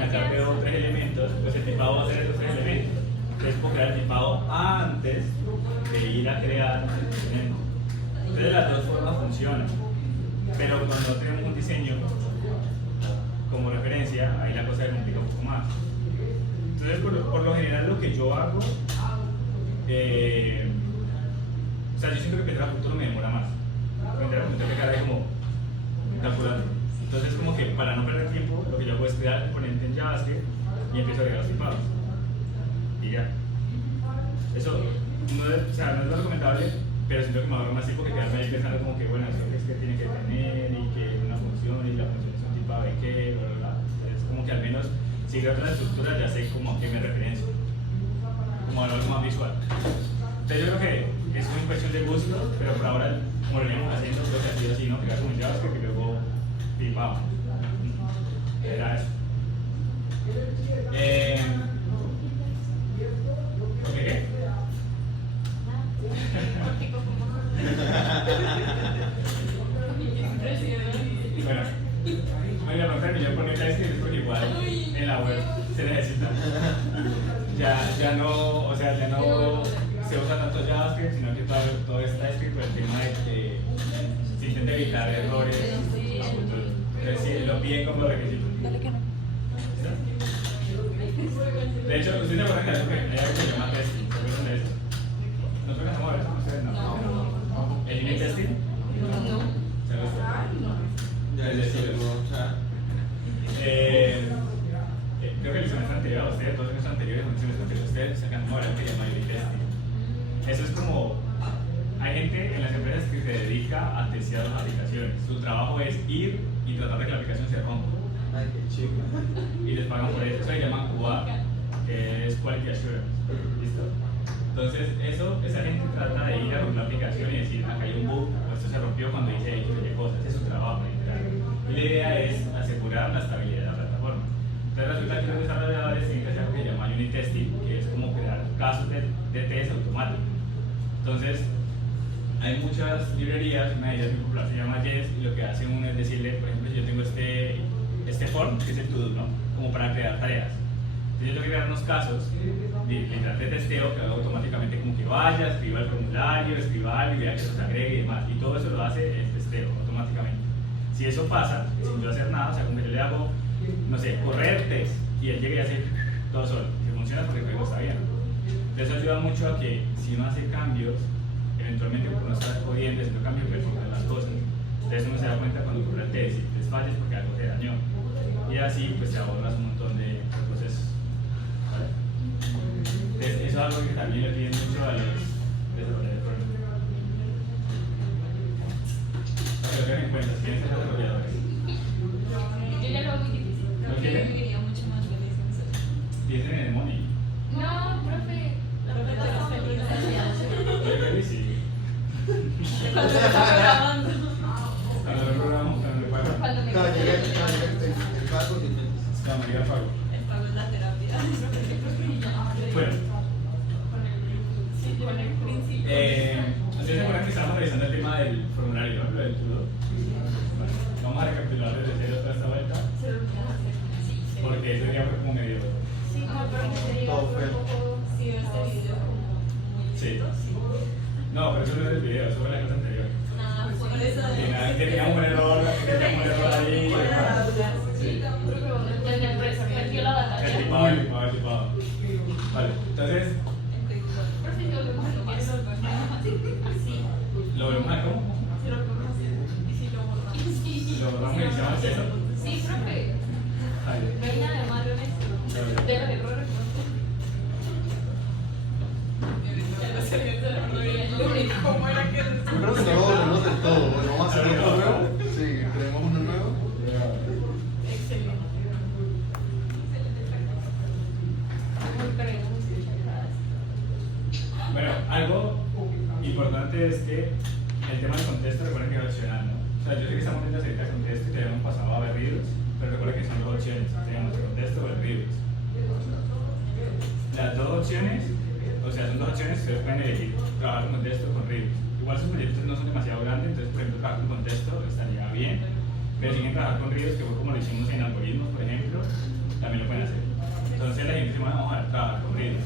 enlazarte dos o tres elementos, pues el tipado va a ser esos tres elementos. Entonces puedo crear el tipado antes de ir a crear el elemento. Entonces las dos formas funcionan, pero cuando tenemos un diseño como referencia, ahí la cosa se complica un poco más. Entonces por lo general lo que yo hago, o sea, yo siento que pensar a futuro me demora más. Me tengo que quedar ahí como calculando. Entonces como que para no perder tiempo, lo que yo hago es crear el componente en JavaScript y empiezo a agregar los tipados. Y ya. Eso no es, o sea, no es lo recomendable, pero siento que me ahorro más tiempo que quedarme ahí pensando como que bueno, eso es que tiene que tener y que una función y la función es un tipado de qué, bla, bla, bla. Es como que al menos si creo la estructura ya sé como a qué me referencio, como algo más visual. Entonces yo creo que es una cuestión de gusto, pero por ahora, como lo venimos haciendo, creo que ha sido así, ¿no? Crear como un JavaScript y luego tipado. Era eso. ¿Por qué? Bueno, me voy a preguntar que yo por qué TypeScript es porque igual en la web se necesita. Ya no, o sea, ya no se usa tanto JavaScript, sino que todo es TypeScript por el tema de que se intenta evitar errores a futuro. Entonces sí, lo piden como requisito. De hecho, ¿ustedes se acuerdan que hay algo que se llama testing? ¿Se acuerdan de eso? ¿Nosotros hacemos eso? ¿Ustedes no? ¿El unit testing? No. ¿Se lo Ya es creo que el semestre anterior a ustedes, 2 semestres anteriores, un semestre anterior a ustedes, sacan una hora que se llama unit testing. Eso es como, hay gente en las empresas que se dedica a testear las aplicaciones. Su trabajo es ir y tratar de que la aplicación se rompa. Ay, qué chido. Y les pagan por eso. Eso se llama QA, que es Quality Assurance. ¿Listo? Entonces, esa gente trata de ir a romper la aplicación y decir, acá hay un bug, o esto se rompió cuando hice X o Y cosas. Ese es su trabajo, literal. Y la idea es asegurar la estabilidad de la plataforma. Entonces, resulta que los desarrolladores tienen que hacer algo que se llama unit testing, que es como crear casos de test automáticos. Entonces, hay muchas librerías, una de ellas muy popular se llama Jest, y lo que hace uno es decirle, por ejemplo, si yo tengo este form, que es el to-do, ¿no? Como para crear tareas. Entonces yo tengo que crear unos casos de testeo que haga automáticamente como que vaya, escriba el formulario, escriba algo y vea que eso se agregue y demás. Y todo eso lo hace el testeo automáticamente. Si eso pasa, sin yo hacer nada, o sea, como que yo le hago, no sé, correr test y él llega y hace todo solo. Que funciona porque el juego está bien. Entonces ayuda mucho a que si uno hace cambios, eventualmente uno está jodiendo, haciendo cambios, perfeccionan las cosas. Entonces uno se da cuenta cuando ocurre el test y les falles porque algo te dañó. Y así pues te ahorras un montón de procesos. ¿Vale? Entonces eso es algo que también le piden mucho a los desarrolladores. Para que lo tengan en cuenta, ¿quiénes son los desarrolladores? Yo ya lo hago muy difícil. ¿No Creo que quieren? viviría mucho más feliz en eso. Piensen en el money. No, profe. La profe de las felices. Yo creo que sí. Cuando me está grabando. Cuando lo programo, cuando lo pago. Cuando me Claro, llega el pago que Cuando me diga pago. El pago es la terapia. Bueno. Sí, con el principio. ¿Ustedes se acuerdan que estábamos revisando el tema del formulario, ¿no? Lo del todo? Bueno, vamos a recapitular desde cero toda esta vuelta, Se lo olvidó hacer. Sí, porque ese día fue como medio. sí, no, pero que sería un poco. Sí, este video como muy Sí. lento, sí. No, pero eso no es el video, eso fue la cosa anterior. Nada, por eso. Y nada, teníamos un error, ahí. y demás. Sí. Ya la empresa perdió la batalla. El tipado, el tipado, el tipado. Vale, entonces, Profe, yo lo más así. ¿lo volvemos a cómo? Si lo ponemos así. Y si lo borramos. Sí. ¿Lo borramos y iniciamos eso? Sí, profe. Vale. No hay nada de malo en esto. De los errores. Ya no sé qué ¿cómo era que Yo creo que no volvemos del todo. Bueno, vamos a hacer uno nuevo. Sí, creemos uno nuevo. excelente. Muy queremos escuchar. Bueno, algo importante es que el tema del contexto, recuerden que es opcional, ¿no? O sea, yo sé que estamos viendo acerca del contexto y te habíamos pasado a ver readers, pero recuerden que son dos opciones, tenemos el contexto o el readers. Las dos opciones, o sea, son dos opciones que ustedes pueden elegir, trabajar con contexto o con readers. Igual sus proyectos no son demasiado grandes, entonces por ejemplo trabajar con contexto estaría bien, pero si quieren trabajar con readers, que fue como lo hicimos en algoritmos, por ejemplo, también lo pueden trabajar con readers.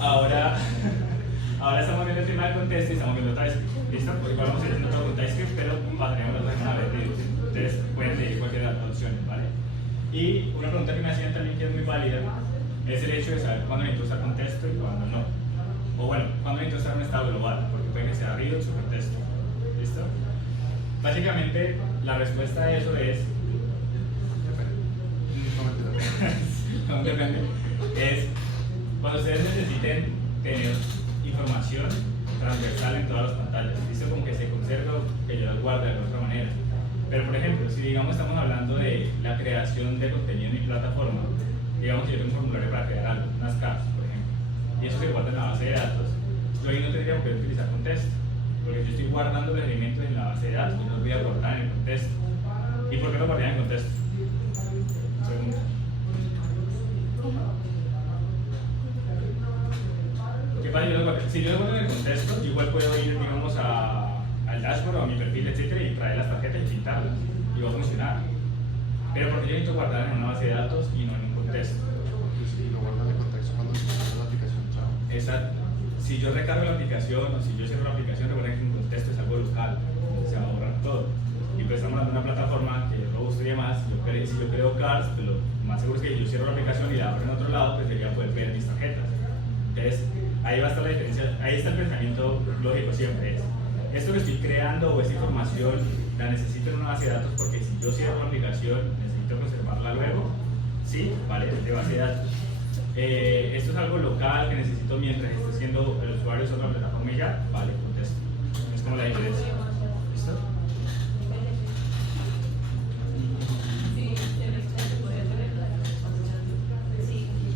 Ahora estamos viendo el tema del contexto y estamos viendo TypeScript. ¿Listo? Porque vamos a ir haciendo todo con TypeScript, pero pasaríamos las dos en una vez readers. Entonces pueden elegir cualquiera de las opciones, ¿vale? Y una pregunta que me hacían también que es muy válida es el hecho de saber cuándo necesito usar contexto y cuándo no. O bueno, cuándo necesito usar un estado global, porque puede que sea readers o contexto. ¿Listo? Básicamente, la respuesta a eso es. No, depende. Es cuando ustedes necesiten tener información transversal en todas las pantallas. ¿Listo? Como que se conserva o que yo las guarde de alguna otra manera. Pero por ejemplo, si digamos estamos hablando de la creación de contenido en mi plataforma, digamos que yo tengo un formulario para crear algo, unas cartas, por ejemplo, y eso se guarda en la base de datos, yo ahí no tendría que utilizar contexto, porque yo estoy guardando los elementos en la base de datos y no los voy a guardar en el contexto. ¿Y por qué lo guardaría en el contexto? Pregunta. ¿Qué pasa? Si yo lo guardo en el contexto, yo igual puedo ir, digamos, al dashboard o a mi perfil, etcétera, y traer las tarjetas y pintarlas, y va a funcionar. Pero porque yo necesito guardar en una base de datos y no en un contexto. Si lo guardan en contexto cuando se instala la aplicación, chao. Exacto. Si yo recargo la aplicación o si yo cierro la aplicación, recuerden que un contexto es algo local, se va a borrar todo. Y pues estamos hablando de una plataforma que es robusta y demás. Si yo creo cars, pues lo más seguro es que yo cierro la aplicación y la abro en otro lado, pues sería poder ver mis tarjetas. Entonces, ahí va a estar la diferencia, ahí está el pensamiento lógico siempre. Esto que estoy creando o esta información la necesito en una base de datos porque si yo cierro la aplicación necesito conservarla luego. Sí, vale, es de base de datos. Esto es algo local que necesito mientras esté siendo el usuario sobre la plataforma y ya, vale, contesto. Es como la diferencia. ¿Listo? Sí, pero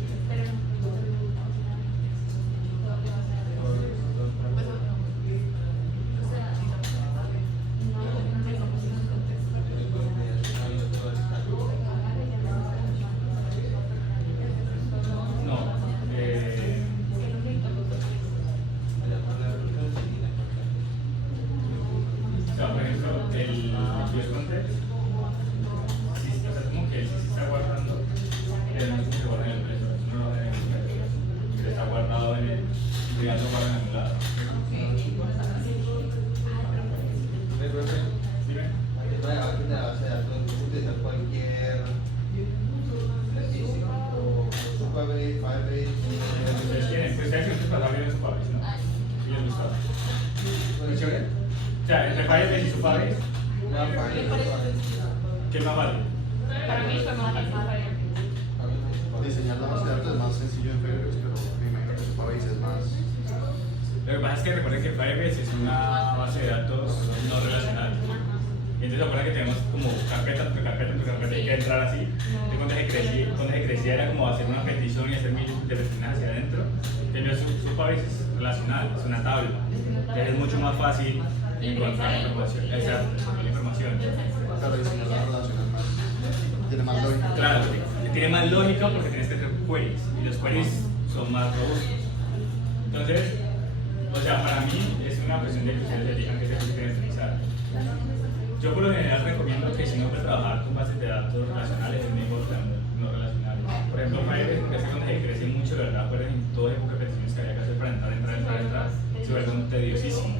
O sea, entre Firebase y Supabase, ¿qué es más fácil? para mí fue más fácil. Diseñar la base de datos es más sencillo en Firebase, pero me imagino que Supabase es más. Lo que pasa es que recuerden que Firebase es una base de datos no relacional. Entonces recuerda que tenemos como carpeta, tu carpeta y que entrar así. Entonces cuando se crecía era como hacer una petición y hacer miles de peticiones hacia adentro. Entonces Supabase es relacional, es una tabla. Entonces es mucho más fácil encontrar la información. Exacto, la información. Claro, diseñar la relacional más. Tiene más lógica. Claro, tiene más lógica porque tienes que hacer queries y los queries son más robustos. Entonces, o sea, para mí es una cuestión de que ustedes elijan qué se quieren utilizar. Yo por lo general recomiendo que si no puedes trabajar con bases de datos relacionales es mejor que no relacionales. Por ejemplo, Firebase, porque es donde se crece mucho, la verdad, acuérdense en todas las peticiones que había que hacer para entrar, se vuelve tediosísimo.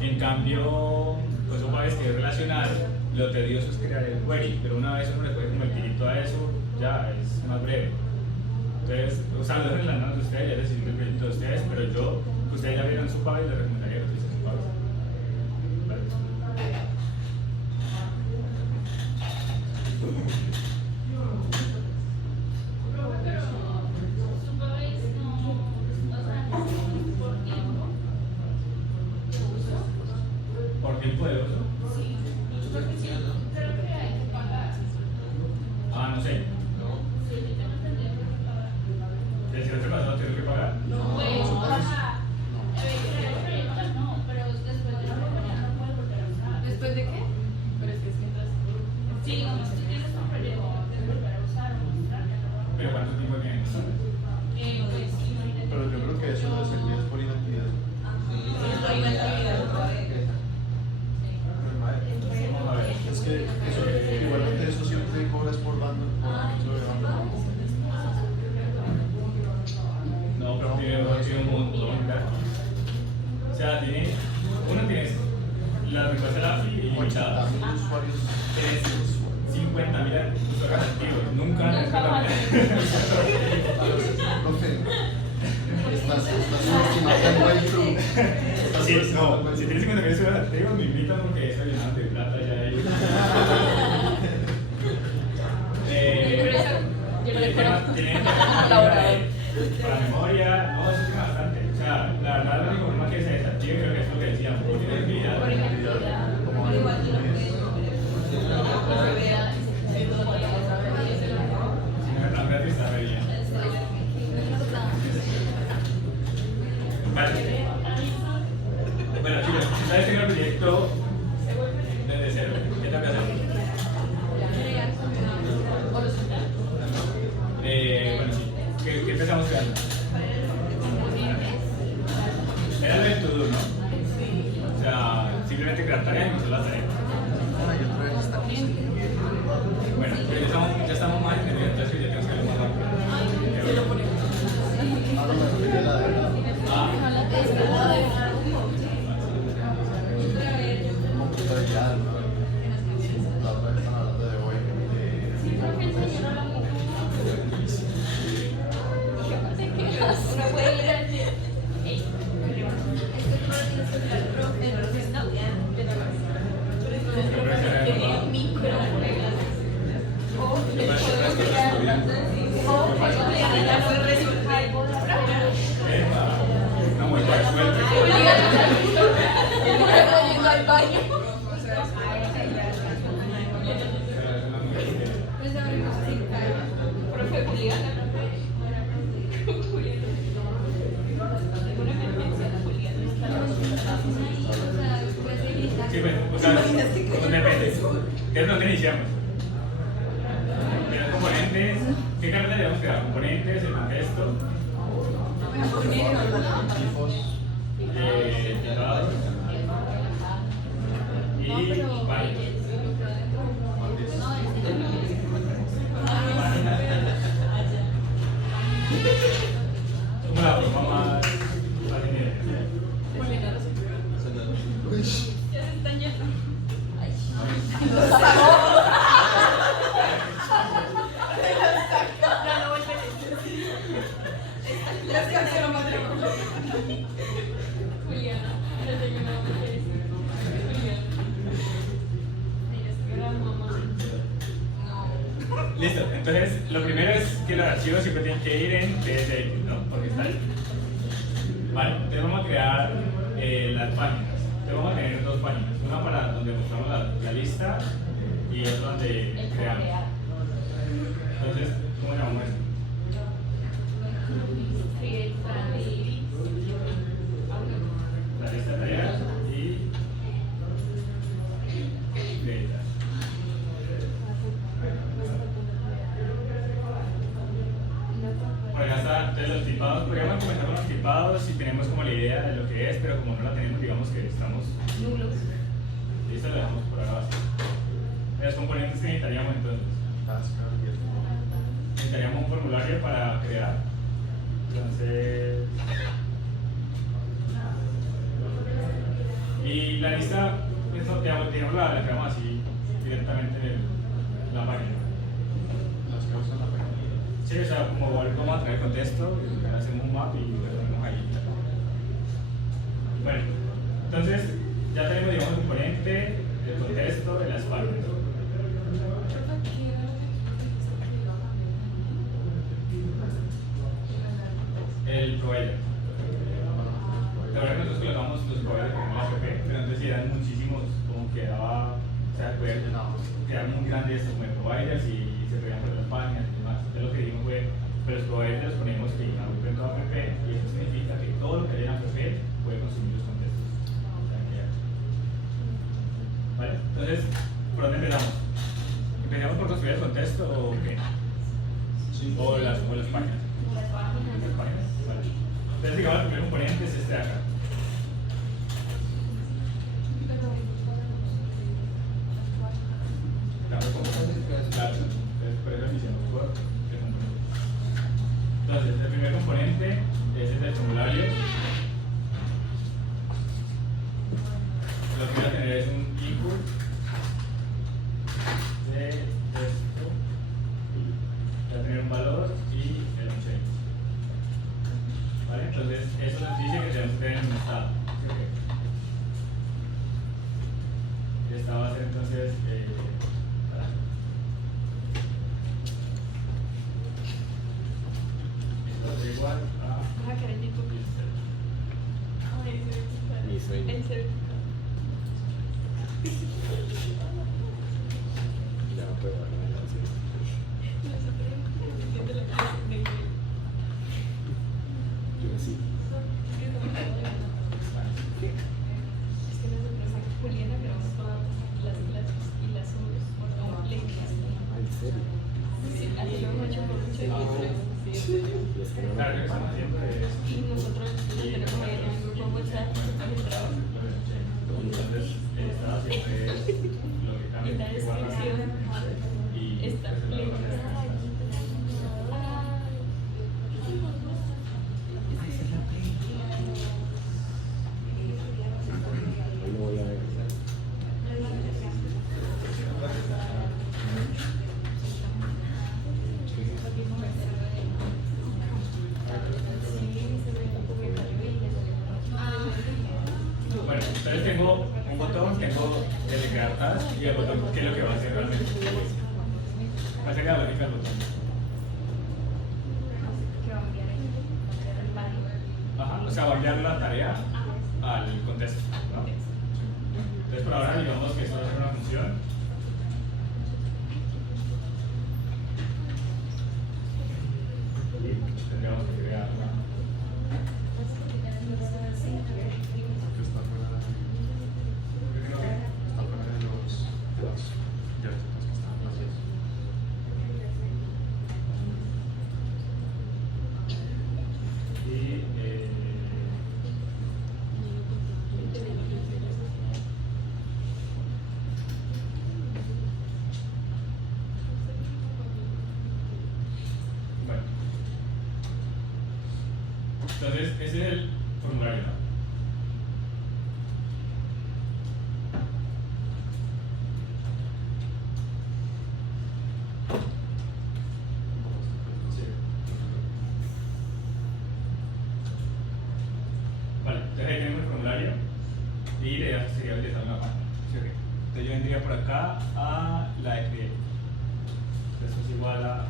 En cambio, pues Supabase que es relacional, lo tedioso es crear el query, pero una vez uno le puede convertir todo a eso, ya es más breve. Entonces, usando en las manos de ustedes, ya decidieron el proyecto de ustedes, pero yo, que ustedes ya vieron Supabase, les recomendaría que utilicen Supabase. ¿Vale? ¿Por tiempo de uso? Sí, porque sí, creo que hay que pagar. Ah, no sé. Sí, yo tengo entendido que hay que pagar. ¿El semestre pasado tienes que pagar? Pues, o sea, crear proyectos no, pero después de la compañía no puedes volver a usar. ¿Después de qué? Pero es que siempre sí, digamos, tú tienes un proyecto que puedes volver a usar o mostrar. ¿Pero cuánto tiempo tiene? Pues, imagínate. Pero yo creo que eso lo desempeñas por inactividad. Es por inactividad. Vamos a ver. Es que igualmente eso siempre cobras por banda, por ancho de banda. la respuesta era ilimitada. 80.000 usuarios. Tienes 50.000 usuarios activos. Nunca Profe, estás subestimando el true. Sí, no, si tienes 50.000 usuarios activos, me invitan porque eso llenaron de plata ya ellos. Tienen para memoria, no, eso tiene bastante. O sea, la verdad, lo único problema que se desactive creo que es lo que decíamos, porque tiene actividad. Por igual tú lo puedes Si no es tan gratis, está bien. Vale. Bueno, chicos, si sabes que el proyecto desde cero, ¿qué tengo que hacer? Bueno, sí. ¿Qué empezamos creando? Era lo del to do, ¿no? O sea, simplemente crear tareas y hacer las tareas. Bueno, pues ya estamos más entendidos, entonces ya tenemos que ver más rápido. Ahora me refiero a la de verdad. Computabilidad, ¿no? La otra vez están hablando de hoy. Uno puede ir al No, muy buena suerte. al baño. Profe Juliana. Sí, pues, o sea, depende. ¿Qué es lo que iniciamos? Los componentes, ¿qué carta le vamos a crear? Componentes, el contexto, Tipos. titulados y varios. Como la forma más fácil de Uy. Ya se están yendo. Juliana, ya terminamos de decir. Juliana. Mira, es que era mamá. Listo, entonces lo primero es que los archivos siempre tienen que ir en PSX, ¿no? Porque está ahí. Vale, entonces vamos a crear las páginas. Entonces vamos a tener dos páginas, una para donde mostramos la lista y otra donde creamos. Entonces, ¿cómo llamamos esto? La lista de tareas y letras. Bueno, ya está. Entonces los tipados, podríamos comenzar con los tipados si tenemos como la idea de lo que es, pero como no la tenemos, digamos que estamos Nulos. listo, lo dejamos por ahora así. Los componentes que necesitaríamos entonces. Necesitaríamos un formulario para crear. Entonces. Y la lista, eso, digamos la creamos así directamente en la página. Las que usan la página. Sí, o sea, como vamos a traer contexto, hacemos un map y lo ponemos ahí. Bueno, entonces ya tenemos, digamos, el componente, el contexto de las páginas. El provider. La verdad que nosotros colocamos los providers en la app, pero antes sí eran muchísimos, como quedaba, o sea, quedaban muy grandes como de providers y se podían poner las páginas y demás. Entonces lo que dijimos fue, pero los providers los ponemos que en toda app y eso significa que todo lo que hay en app puede consumir los contextos. O sea, ¿vale? Entonces, ¿por dónde empezamos? ¿Empezamos por construir el contexto o qué? Sí. O las páginas. Las páginas, vale. Entonces, digamos, el primer componente es este de acá. Claro, entonces por eso iniciamos por el componente. Entonces, el primer componente es el del formulario. Lo que voy a tener es igual a Ajá, que era el tipo. Ay, ese Mi sueño. el certificado. Ya no puedo bajar la canción. Yo sí. Es que nosotros aquí Juliana grabamos todas las clases y las subes por playlist. ¿En serio? Sí, así lo hemos hecho por mucho tiempo. Y es que no claro que me estamos haciendo es Y nosotros tenemos ahí en el grupo WhatsApp el trabajo. entonces estaba siempre es lo que Y cambia la que guarda descripción y está pues, la playlist. Hoy no voy a ver. bueno, entonces tengo un botón, tengo el de crear task y el botón que es lo que va a hacer realmente. Va a ser la lógica del botón. Ajá, o sea, va a enviar la tarea al contexto, ¿no? Entonces por ahora digamos que esto va a ser una función. Y tendríamos que crearla. Que está fuera de los ya los que están vacíos. Y bueno, entonces ese es el formulario, ¿no? Sí. Vale, entonces ahí tenemos el formulario y la idea sería utilizar una página. ¿Sí o qué? Entonces yo vendría por acá a la de create. Entonces esto es igual a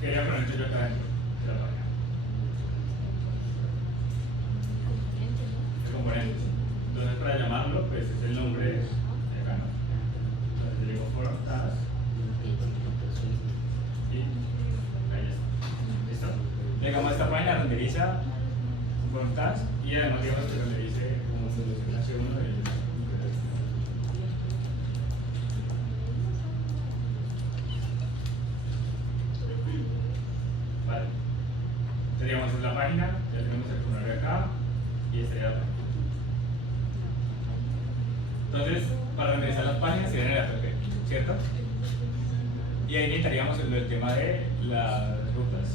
quería poner yo acá dentro de la página. El componente. Entonces para llamarlo, pues es el nombre de acá, ¿no? Entonces le digo for task y ahí ya está. Listo. Llegamos a esta página, renderiza for task y además digamos que renderice como solución H1 de ellos. Vale. Teníamos la página, ya tenemos el formulario acá y estaría la página. Entonces, para renderizar las páginas se viene el APP, ¿cierto? Y ahí necesitaríamos el tema de las rutas.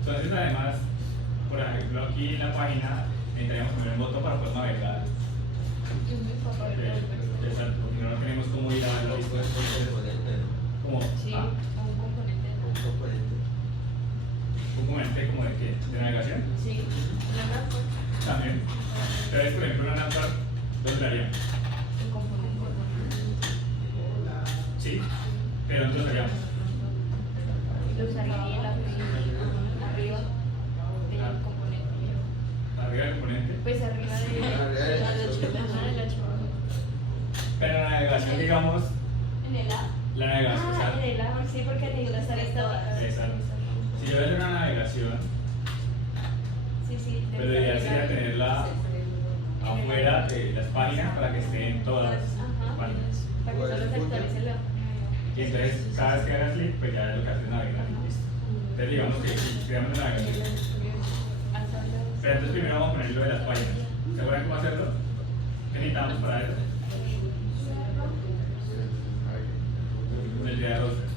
Entonces, además, por ejemplo, aquí en la página necesitaríamos poner un botón para poder navegar. Exacto, porque no tenemos cómo ir a la lista de como Sí, ah, un componente. un componente como de qué, de navegación. Sí, la verdad También. Entonces, por ejemplo, una navgar, ¿dónde la haríamos? un componente. Sí, pero ¿dónde lo haríamos? Lo usaría arriba del componente. Arriba del componente. Pues arriba de la H1. Pero la navegación, digamos, En el A. la navegación, o sea, En el A, sí, porque te digo las áreas todas. exacto. Si yo voy a hacer una navegación, Sí, sí. pero lo ideal sería tenerla afuera de las páginas para que esté en todas las Ajá. páginas. Para que solo se actualice la. Y entonces, cada vez que hagas clic, pues ya lo que haces es navegar y listo. Entonces, digamos que si creamos una navegación. Pero entonces, primero vamos a poner lo de las páginas. ¿Se acuerdan cómo hacerlo? ¿Qué necesitamos para eso? El de roster.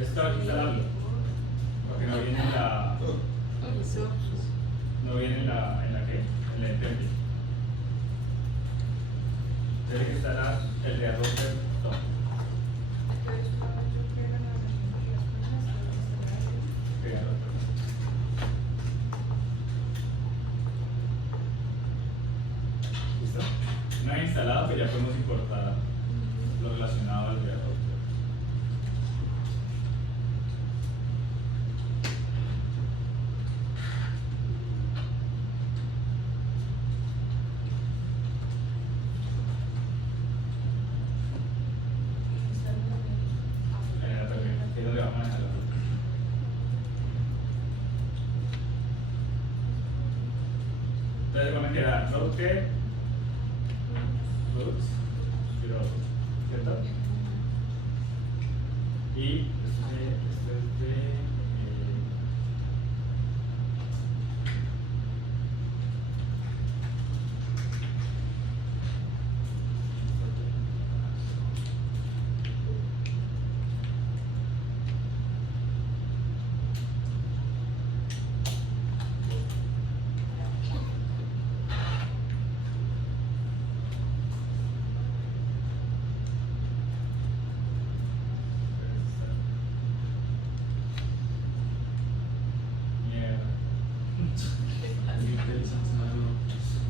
Esto hay que instalarlo. Porque no viene en la. No no viene en la que, en la intended. Tiene que instalar el de router top. Crear otro. ¿Listo? Una vez instalado, pues ya podemos importar lo relacionado al de router. Que es donde vamos a manejar la ruta. Entonces van a quedar router, routes, ¿cierto? Y esto es de mierda.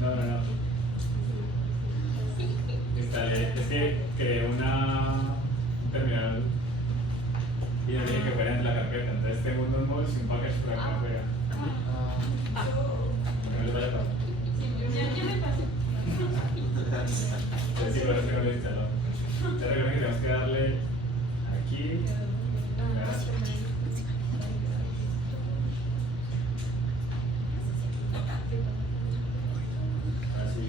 No. Instalé, es que creé un terminal y no dije que fuera entre la carpeta, entonces tengo unos mods y un package por acá afuera. Que no les vaya a pasar. Ya me pasó. Entonces sí, por eso que lo instaló. Entonces recuerden que tenemos que darle aquí. Así.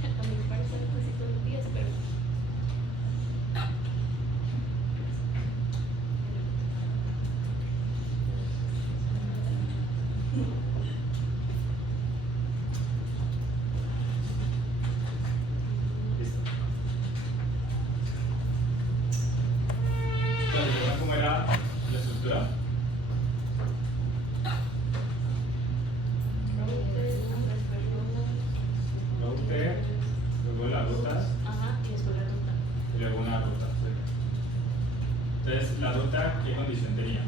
A mí me parece un poquito de pies, pero. Listo. Entonces, ¿recuerdan cómo era la estructura? Router, luego las rutas Ajá, y después la ruta. y luego una ruta. Entonces, la ruta, ¿qué condición tenía?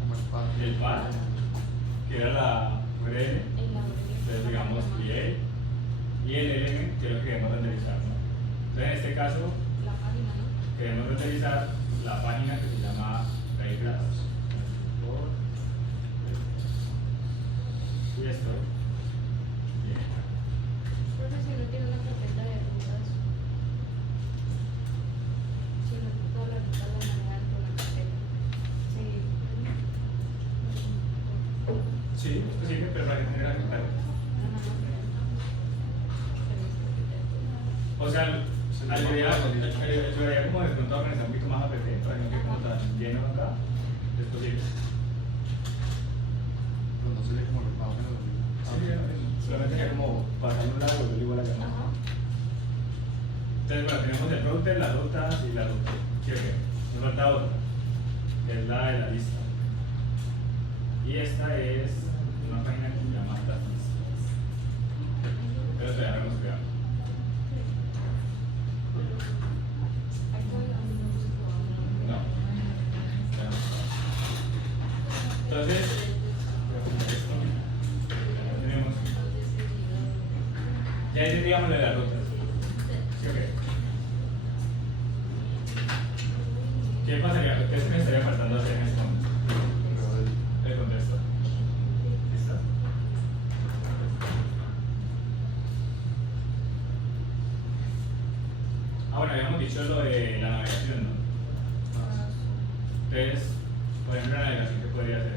Como el padre. El path, que era la URL, En la entonces digamos create, y el element, que es lo que queremos renderizar, ¿no? Entonces, en este caso, la página, ¿no? queremos renderizar la página que se llama Raygraphs. Y esto, bien. Porque si no tiene una carpeta de rutas, si no todas las rutas las manejan con la carpeta. Sí. Sí, es posible, pero para que tenga que estar. O sea, la idea como de pronto organizar un poquito más APT, para que no quede como tan lleno acá, es posible. Pero no sería como los pagos de los Solamente que como pasar un lado y igual acá. Ajá. Entonces, bueno, tenemos el router, las rutas y la ruta. ¿Sí o qué? Nos falta otra, que es la de la lista. Y esta es una página que se llama Datas. Pero todavía no hemos creado. No. Entonces, esto, ya tenemos. Ya entendíamos lo de las rutas. ¿Sí o qué? ¿Qué pasaría? ¿Qué se me estaría faltando hacer en este momento? El contexto. ¿Listo? Ah, bueno, habíamos dicho lo de la navegación, ¿no? Entonces, por ejemplo, la navegación, ¿qué podría hacer?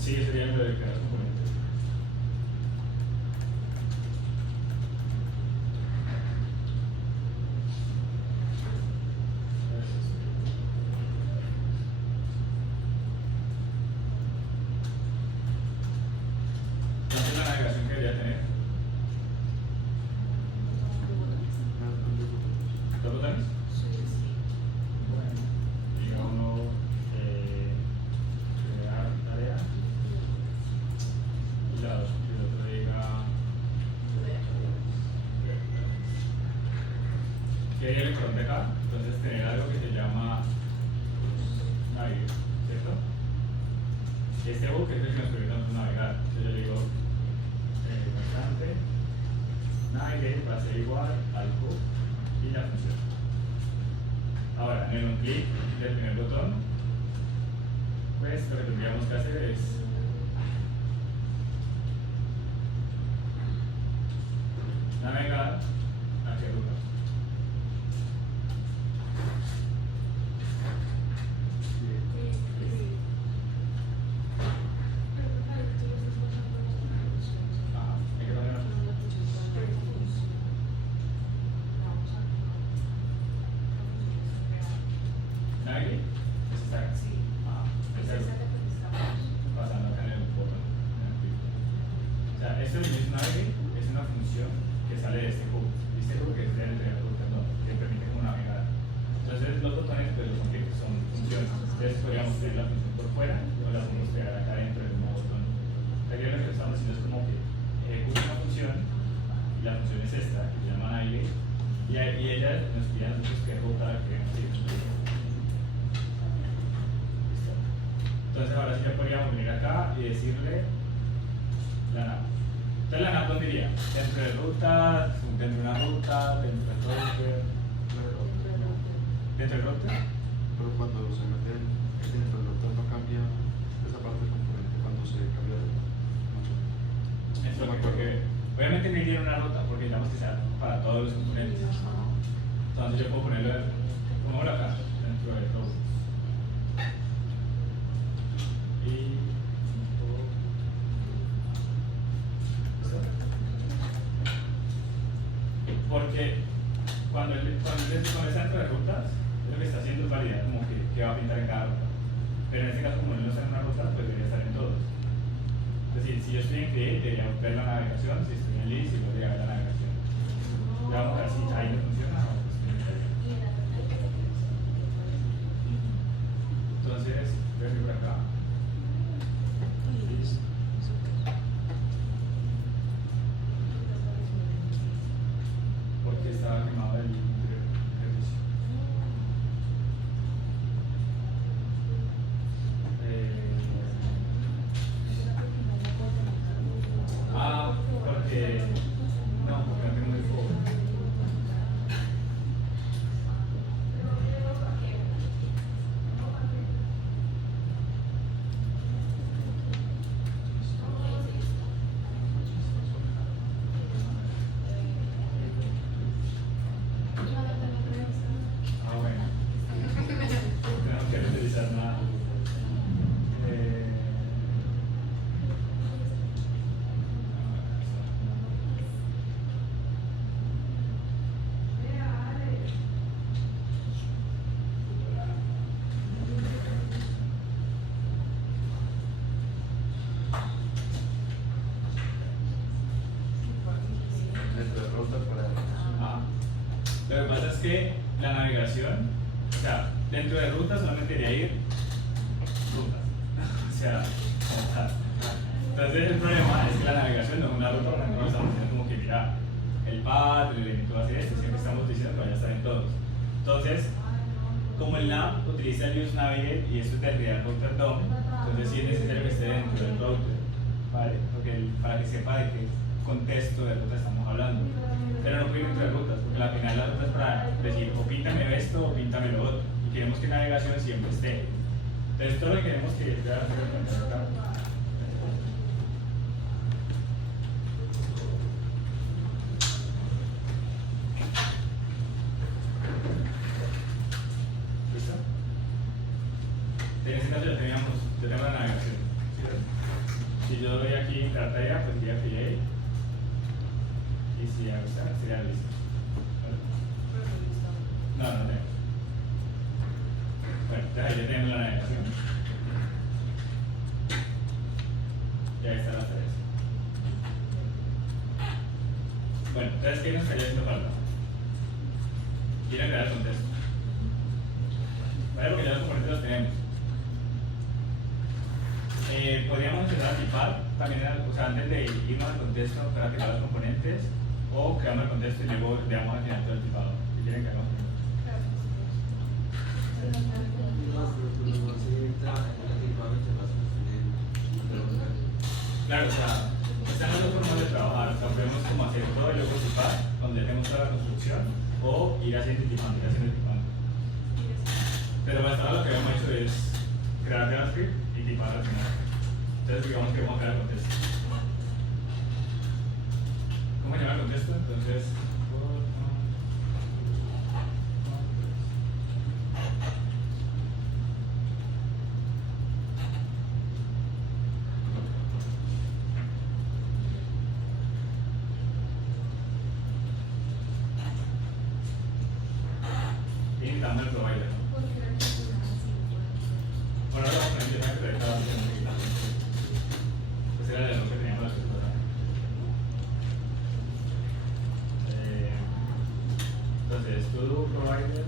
Sí, sería lo de crear componentes. Entonces la navegación que debería tener que hay electrón de acá, entonces tener algo que se llama navegar, ¿cierto? Este book es el que nos permite navegar. Entonces yo le digo constante navigate va a ser igual al book y la función. Ahora, en un clic del primer botón, pues lo que tendríamos que hacer es navegar hacia ruta. Hay que poner navegate. ¿Es esta acá? Pasando acá en el botón. O sea, esto es navegate, es una función que sale de este hook. Este hook es del ruta, ¿no? Que permite como navegar. Entonces los botones pues son funciones. Entonces podríamos tener la función por fuera o la podemos pegar acá dentro del mismo botón. Aquí lo que estamos haciendo es como que ejecuta una función y la función es esta, que se llama navigate, y ella nos pide a nosotros que ejecutar que listo. Entonces ahora sí ya podríamos venir acá y decirle la nav. Entonces la nav ¿dónde iría? Dentro de ruta, dentro de una ruta, dentro del router. ¿Dentro del router? Pero cuando se mete dentro del router no cambia esa parte del componente cuando se cambia de Eso es porque obviamente no iría en una ruta porque digamos que sea para todos los componentes. Entonces yo puedo ponerlo, pongámoslo acá, dentro del router. Y porque cuando el centro de rutas, lo que está haciendo es validar como que va a pintar en cada ruta. Pero en este caso, como él no está en una ruta, pues debería estar en todos. Es decir, si yo estoy en create, debería ver la navegación, si estoy en list, debería ver la navegación. Ya vamos a ver si ahí no funciona o pues entonces, voy a ir por acá. Porque estaba quemado el ejercicio. Porque no tengo muy poco. Lo que pasa es que la navegación, o sea, dentro de rutas solamente debería ir rutas. O sea, como tal. Entonces el problema es que la navegación no es una ruta, porque nosotros estamos diciendo como que mira, el path, el elemento va a ser esto, siempre estamos diciendo que vaya a estar en todos. Entonces, como el nav utiliza el use navigate y eso es del real router DOM, entonces sí es necesario que esté dentro del router, ¿vale? Porque para que sepa de qué contexto de ruta estamos hablando. Pero no puede ir dentro de rutas, porque al final la ruta es para decir o píntame esto o píntame lo otro. Y queremos que navegación siempre esté. Entonces todo lo que queremos que esté acá. ¿Listo? En este caso ya tenemos la navegación. ¿Sí? Si yo doy aquí cartera, pues diría create. Y si hago esta, sería listo. ¿Vale? No tengo. Bueno, entonces ahí ya tenemos la navegación. Y ahí está la tarea. Bueno, entonces, ¿qué nos estaría haciendo falta? Ir a crear el contexto. Vale, porque ya los componentes los tenemos. Podríamos empezar a tipar también, o sea, antes de irnos al contexto para crear los componentes, o creamos el contexto y luego le damos al final todo el tipado. quieren que hagamos. Claro, o sea, están las dos formas de trabajar. O sea, podemos como hacer todo yo principal, cuando ya tenemos toda la construcción, o ir haciendo y tipando, ir haciendo y tipando. Pero hasta ahora lo que habíamos hecho es crear JavaScript y tipar al final. Entonces digamos que vamos a crear el contexto. ¿Cómo se llama el contexto? Entonces, y necesitamos el provider, ¿no? Bueno, ahora vamos a intentar que cada vez sea muy grande. Ese era el error que teníamos la persona. Entonces, todo provider.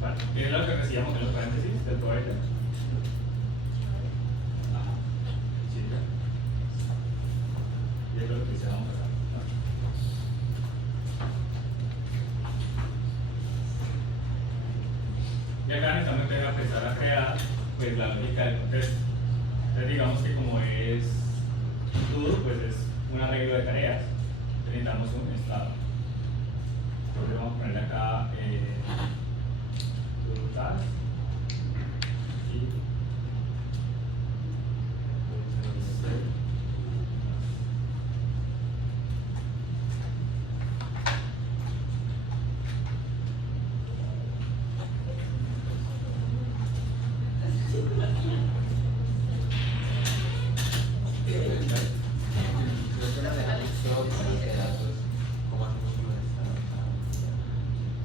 Vale, ¿qué es lo que recibíamos en los paréntesis del provider? Ajá. Sí, ya. Y es lo que utilizamos acá. Y acá necesitamos empezar a crear pues, la lógica del contexto. Entonces digamos que como es todo, pues es un arreglo de tareas. Entonces necesitamos un estado. Entonces vamos a poner acá to task y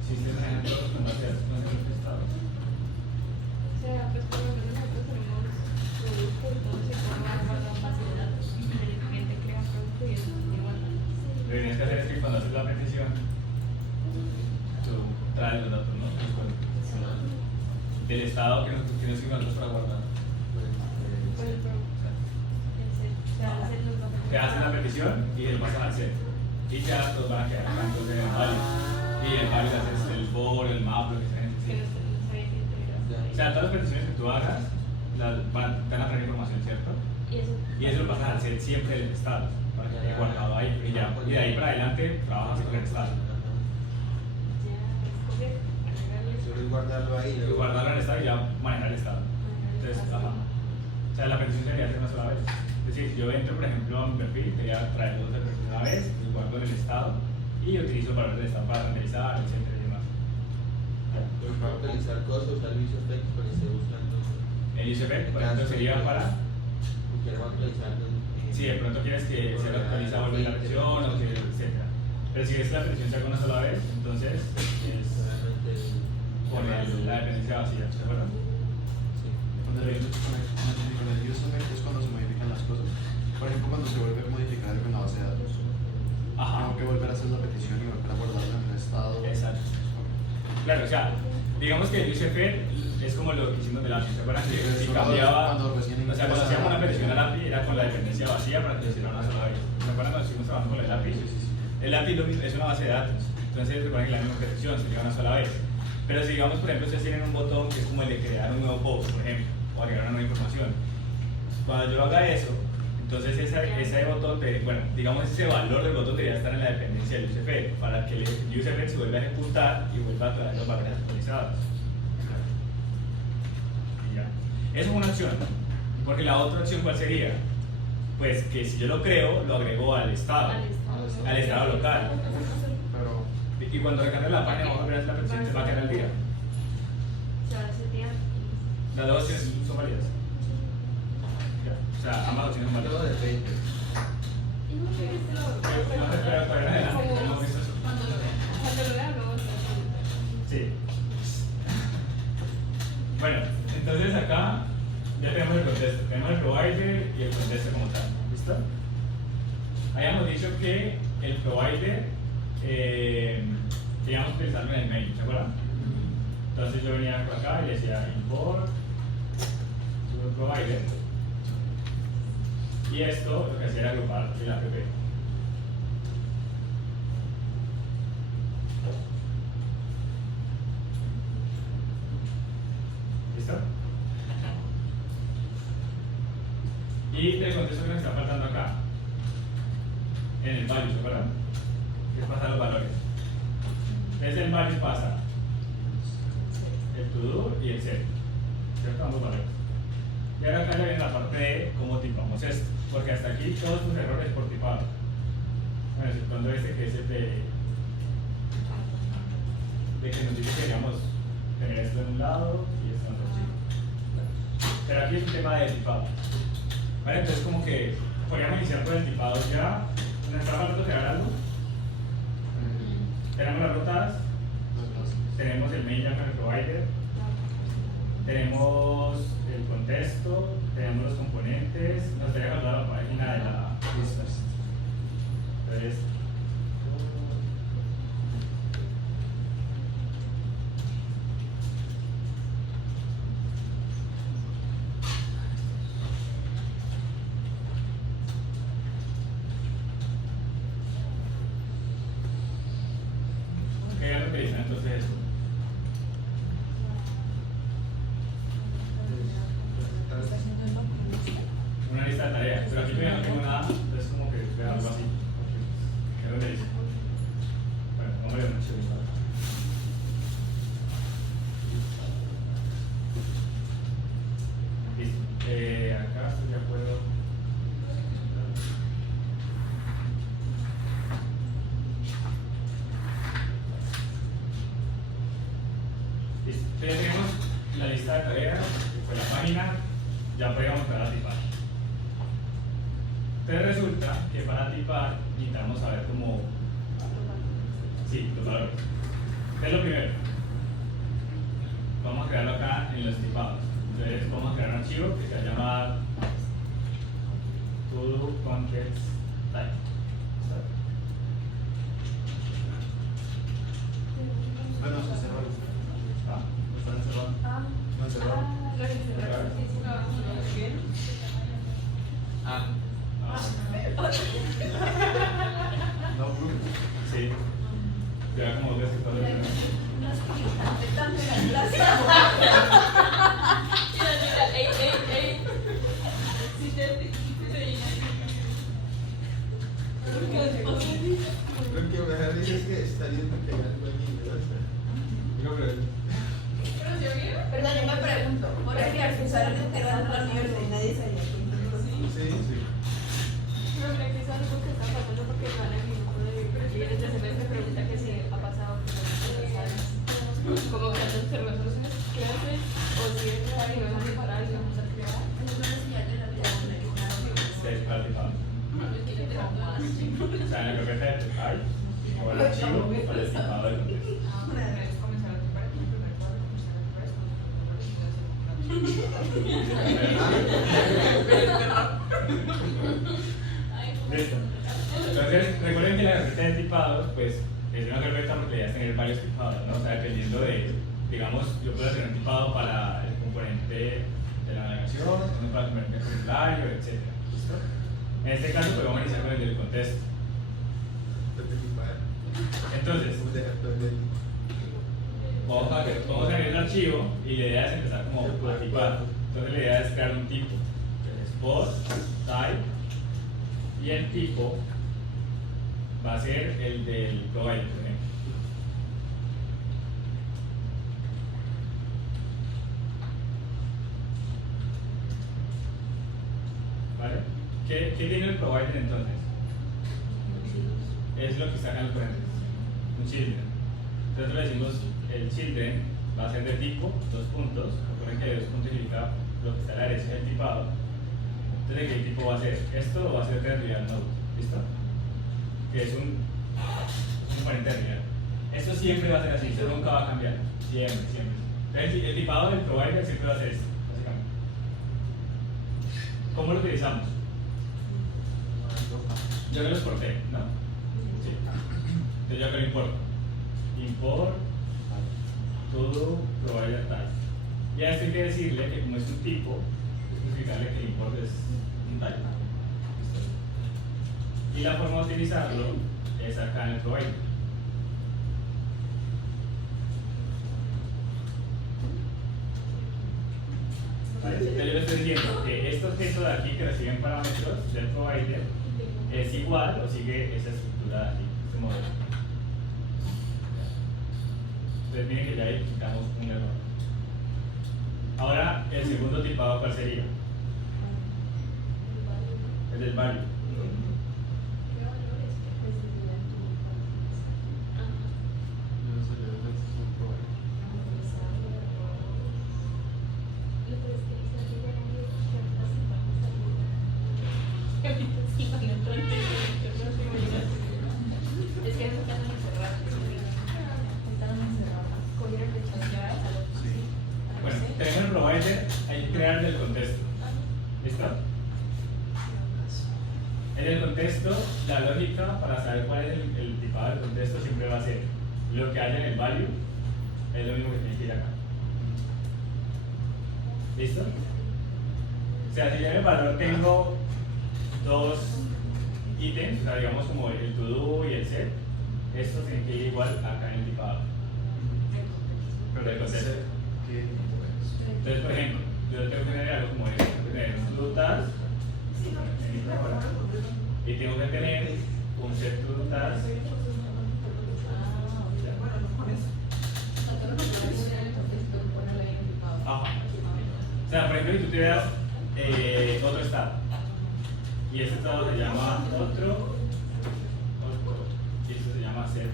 sistema de datos con base a datos con los estados. O sea, pues por lo menos nosotros tenemos producto, entonces vamos a guardar base de datos. El cliente crea producto y eso se guarda. Lo que tienes que hacer es que cuando haces la petición, tú traes los datos, ¿no? Del estado que nosotros tienes que nosotros para guardar. Por el producto. O sea, hacer los datos. Te hacen la petición y lo pasas al set. Y ya todos van a quedar acá, entonces en el value. Y el value haces el for, el map, lo que sea. Que no sabía que integraba. O sea, todas las peticiones que tú hagas te van a traer información, ¿cierto? Y eso lo pasas al set siempre del estado, para que quede guardado ahí. Y ya, y de ahí para adelante trabajas con el estado. Ya, escoger, agregarle. Solo es guardarlo ahí. Y guardarlo en el estado y ya manejar el estado. Entonces, ajá. O sea, la petición debería ser una sola vez. Es decir, si yo entro, por ejemplo, a mi perfil, quería traer los de perfil una vez, los guardo en el estado y utilizo el valor del estado para renderizar, etcétera y demás. Pero para utilizar cosas, usar el user effect, pero se buscando. El user effect, por ejemplo, sería para Porque va actualizando. si de pronto quieres que se actualiza volver la versión, o que, etcétera. Pero si quieres que la petición se haga una sola vez, entonces es con la dependencia vacía, ¿de acuerdo? Cuando el user effect es cuando se modifican las cosas. Por ejemplo, cuando se vuelve a modificar algo en la base de datos. Ajá. Tengo que volver a hacer la petición y volver a guardarla en el estado. Exacto. Claro, o sea, digamos que el UCF es como lo que hicimos del API. ¿Se acuerdan que si cambiaba? Cuando recién O sea, cuando hacíamos una petición al API era con la dependencia vacía para que lo hiciera una sola vez. ¿Se acuerdan cuando estuvimos trabajando con el API? El API es una base de datos. Entonces, recuerden que la misma petición se lleva una sola vez. Pero si digamos, por ejemplo, ustedes tienen un botón que es como el de crear un nuevo post, por ejemplo, o agregar una nueva información. Cuando yo haga eso, entonces ese botón, bueno, digamos ese valor del botón debería estar en la dependencia del UCF para que el UCF se vuelva a ejecutar y vuelva a traer los valores actualizados. Y ya. Eso es una opción. Porque la otra opción, ¿cuál sería? Pues que si yo lo creo, lo agrego al estado local. Pero Y cuando recargue la página, vamos a ver si la petición se va a quedar al día. Se va a setear. Las dos opciones son válidas. Ya. O sea, ambas opciones son Todo válidas. depende. Y no sé qué No, pero todavía no adelante, no hemos visto eso. Cuando lo vea, luego se hace. Sí. Bueno, entonces acá ya tenemos el contexto. Tenemos el provider y el contexto como tal. ¿Listo? Habíamos dicho que el provider queríamos utilizarlo en el mail, ¿se acuerdan? Entonces yo venía por acá y decía import provider, y esto lo que hacía era agrupar el app. ¿Listo? Y del contexto que nos está faltando acá, en el value, ¿se acuerdan? ¿Qué pasa los valores? Desde el value pasa el to do y el set, ¿cierto? Ambos valores. Y ahora acá ya viene la parte de cómo tipamos esto, porque hasta aquí todos tus errores por tipado. Bueno, exceptuando este que es el de que nos dice que queríamos tener esto en un lado y esto en otro chico. Pero aquí es un tema de tipado. ¿Vale? Entonces como que podríamos iniciar por el tipado ya. ¿Nos está faltando crear algo? Tenemos las rutas, tenemos el main Django provider, tenemos el contexto, tenemos los componentes, nos debería faltar la página de la lista. Entonces, ¿qué ya utilizan entonces esto? Una lista de tareas, pero aquí todavía no tengo nada, entonces como que veo algo así. ¿Qué es lo que dice? Bueno, vamos a ver una chulita. Listo. Acá esto ya puedo. Listo. Entonces ya tenemos la lista de tareas, que fue la página, ya podríamos empezar a tipar. Entonces resulta que para tipar necesitamos saber cómo. Sí, los valores. ¿Qué es lo primero? Vamos a crearlo acá en los tipados. Entonces vamos a crear un archivo que se va a llamar todo context type. Bueno, se cerró. ¿Ah? No está encerrado. No encerrado. No, Bruno. Sí. Ya como ves que todo lo Lo que me da risa es que está yendo pegando allí, ¿verdad? Perdón, yo me pregunto, ¿por qué empezaron a enterrar la universidad y nadie sabía Sí, sí. pero me que sabe lo que está pasando porque van en mi grupo de perfiles de CB me pregunta que si ha pasado como que antes cerró sus clases o si es real y vamos a preparar y vamos a crear. Eso es una señal de la vida. es para el tipado. O sea, en la carpeta de type o el archivo para el tipado del contexto. Listo. Entonces, recuerden que la carpeta de tipados, pues, es una carpeta porque ya tener varios tipados, ¿no? O sea, dependiendo de, digamos, yo puedo tener un tipado para el componente de la navegación, uno para el componente del formulario, etc. ¿Listo? En este caso, pues vamos a iniciar con el del contexto. Entonces, vamos a abrir el archivo y la idea es empezar como a tipar. Entonces la idea es crear un tipo, que es post, type, y el tipo va a ser el del provider, por ejemplo. ¿Vale? ¿Qué tiene el provider entonces? Es lo que está acá en los paréntesis, un children. Entonces le decimos el children va a ser de tipo, dos puntos, recuerden que dos puntos significa lo que está a la derecha del tipado. Entonces, ¿qué tipo va a ser? Esto va a ser de real node, ¿listo? Que es un componente de real. Esto siempre va a ser así, esto nunca va a cambiar, siempre, siempre. Entonces, el tipado del provider siempre va a ser esto, básicamente. ¿Cómo lo utilizamos? Yo lo exporté, ¿no? Sí. Entonces yo acá lo importo. Import todo provider type. Y a esto hay que decirle que como es un tipo, es explicarle que el import es un type. Y la forma de utilizarlo es acá en el provider. ¿Vale? Entonces yo le estoy diciendo que este objeto de aquí que reciben parámetros del provider es igual o sigue esa estructura de aquí, este modelo. Entonces miren que ya identificamos un error. Ahora el segundo tipado, ¿cuál sería? El del value. Es que están encerrados. Cogieron rechazadas a los. Bueno, tenemos el provider, hay que crearle el contexto. ¿Listo? En el contexto, la lógica para saber cuál es el tipado del contexto siempre va a ser lo que haya en el value, es lo mismo que tiene que ir acá. ¿Listo? O sea, si yo en el valor tengo dos ítems, o sea, digamos como el to do y el set, estos tienen que ir igual acá en el tipado. Pero el contexto. Entonces, por ejemplo, yo tengo que tener algo como esto, tengo que tener un to do task y tengo que tener un set to do task. Ajá. O sea, por ejemplo, si tú te das otro estado y ese estado se llama otro, y eso se llama set,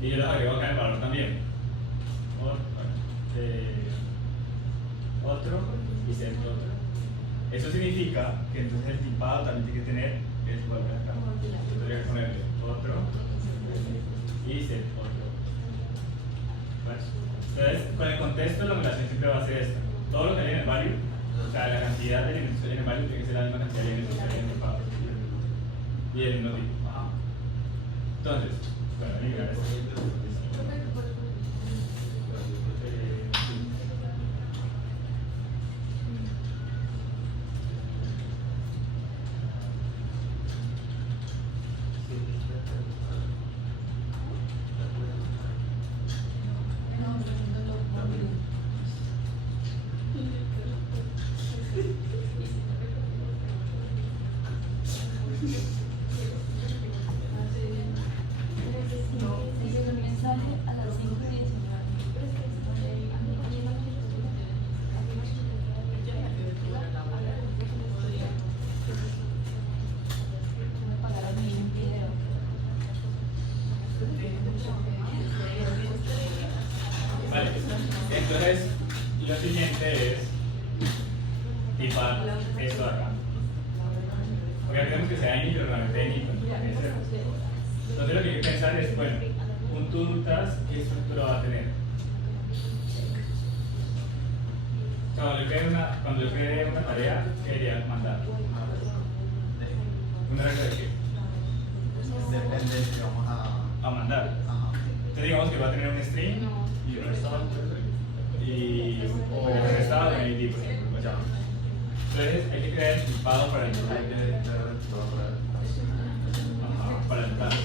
y yo lo agrego acá en el valor también, otro y set otro. Eso significa que entonces el tipado también tiene que tener el valor acá. Yo tendría que ponerle otro y set otro. ¿Vale? Entonces, con el contexto la relación siempre va a ser esta. Todo lo que hay en el value, o sea, la cantidad de elementos que hay en el value tiene que ser la misma cantidad de elementos que hay en el tipado. Y el mismo tipo. Entonces, bueno, voy a mirar esto. Vale, entonces lo siguiente es tipar esto de acá. Porque queremos que sea ini, pero realmente ini. Entonces lo que hay que pensar es, bueno, un to-do task, ¿qué estructura va a tener? Cuando yo cree una tarea, ¿qué debería mandar? ¿Una regla de qué? Depende de que vamos A mandar. Ajá. Entonces digamos que va a tener un string y un estado o un estado de ID, por ejemplo, pues ya. Entonces hay que crear el tipado para el Hay que declarar el tipado para el task.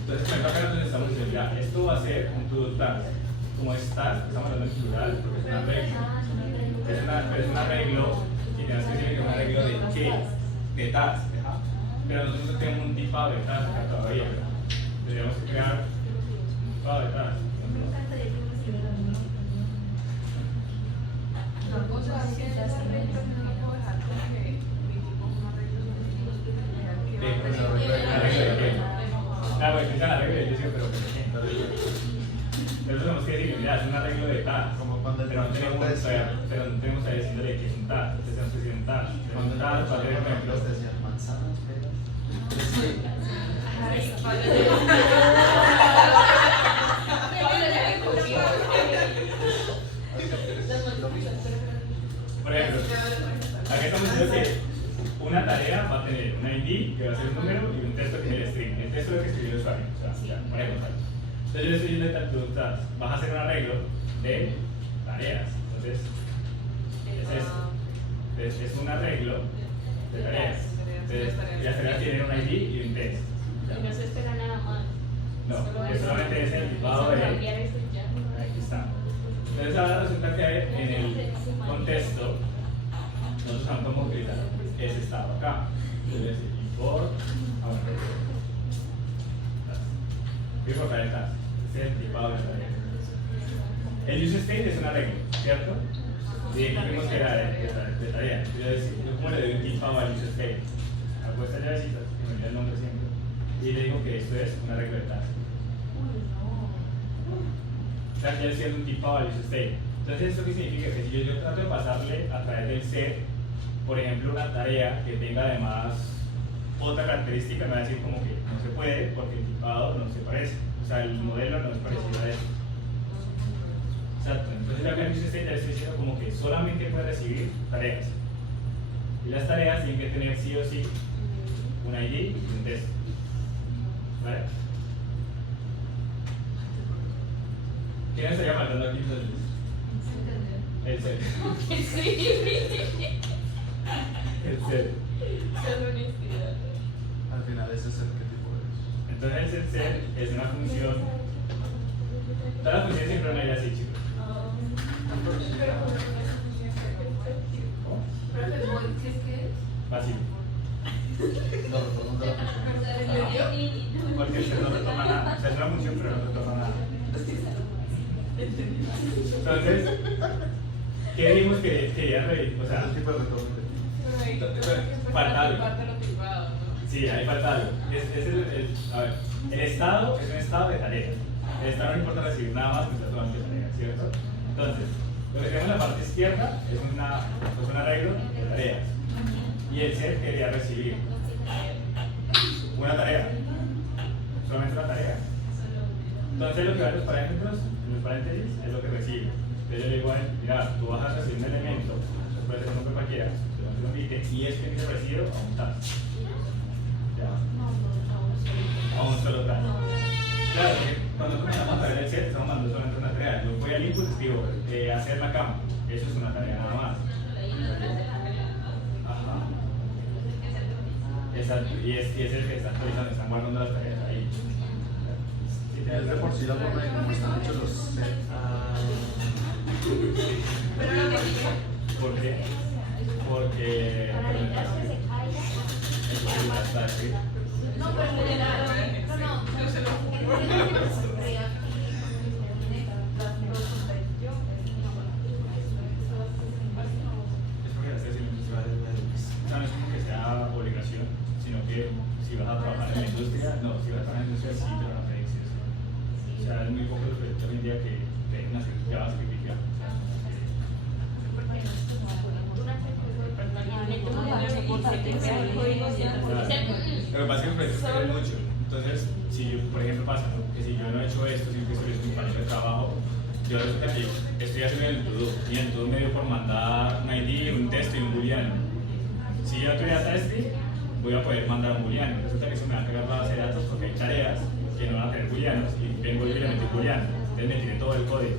Entonces, por ejemplo, acá nosotros estamos diciendo, ya, esto va a ser un to-do task. Como es task, estamos hablando en plural, porque es un arreglo. Es un arreglo, y tenemos que decir que es un arreglo de qué, de task. ¿Ja? Pero nosotros no tenemos un tipado de task acá todavía. Tendríamos que crear un tipado de task. Claro, es un arreglo de edición, pero tenemos que decir, mira, es un arreglo de task. Como cuando el pero no tenemos profesor ahí diciéndole que es un task. Tenemos que decir un task. Cuando Un el task, profesor por ejemplo. decía manzanas, peras. Por ejemplo, aquí estamos diciendo que una tarea va a tener una ID, que va a ser un número, y un texto que es el string. El texto es lo que escribió el usuario. O sea, ya, por ejemplo, Entonces yo le estoy diciendo a estas preguntas, vas a hacer un arreglo de tareas. Entonces, es esto. Entonces, es un arreglo de tareas. Entonces, las tareas tienen un ID y un test. Y no se espera nada más. No, que solamente es el tipado de... Aquí está. Entonces ahora resulta que en el contexto nosotros sabemos cómo utilizar ese estado acá. Entonces, import, voy a importar el task. Este es el tipado de la tarea. El use state es un arreglo, ¿cierto? Y dijimos que era de tarea. Entonces, yo como le doy un tipado al use state, hago esta llavecita, que me olvida el nombre siempre, y le digo que esto es un arreglo de task. O sea, que ya siendo un tipado al use state. Entonces, ¿esto qué significa? Que si yo trato de pasarle a través del set, por ejemplo, una tarea que tenga además otra característica, me va a decir como que no se puede porque el tipado no se parece. O sea, el modelo no es parecido a eso. Exacto. Entonces, acá en use state ya estoy diciendo como que solamente puede recibir tareas. Y las tareas tienen que tener sí o sí un ID y un test. ¿Vale? ¿Quién estaría faltando aquí entonces? El set. El set. Al final, ese es el que tipo es. Entonces el set es una función. Todas las funciones siempre van a ir así, chicos. Fácil. No, retornando la función. Porque el set no retoma nada. O sea, es una función pero no retoma nada. Entonces, ¿qué dijimos que quería reír? O sea, Es el tipo de retorno. falta algo. Sí, ahí falta algo. A ver, el estado es un estado de tareas. El estado no importa recibir nada más que está tomando de tareas, ¿cierto? Entonces, lo que tenemos en la parte izquierda es un arreglo de tareas. Y el set quería recibir una tarea, solamente una tarea. Entonces, lo que va en los parámetros, en los paréntesis, es lo que recibe. Entonces, yo le digo a él, mira, tú vas a recibir un elemento, puede ser un nombre cualquiera, y es que se recibe a un task. ¿Ya? A un solo task. Claro, que cuando comenzamos a ver el set, estamos mandando solamente una tarea. Yo voy al input y escribo hacer la cama. Eso es una tarea nada más. Ajá. Exacto. Y es el que está actualizando, están guardando las tareas ahí. Es de por sí la forma de cómo están hechos los sets. ¿Por qué? Porque está escrito. No, pero Es porque las tesis no es como que sea obligación, sino que si vas a trabajar en la industria, no, si vas a trabajar en la industria sí te van a pedir sí. O sea, es muy poco los proyectos hoy en día que tienen una JavaScript y ya. Lo que pasa es que los proyectos tienen mucho. Entonces, si yo, por ejemplo, pasa, ¿no? Que si yo no he hecho esto, si yo estoy un compañero de trabajo, yo resulta que estoy haciendo el todo y el todo me dio por mandar un ID, un texto y un booleano. Si yo tuviera testing, voy a poder mandar un booleano. Resulta que eso me va a cargar la base de datos porque hay tareas que no van a tener booleanos y vengo yo y le metí booleano. Entonces me tiré todo el código.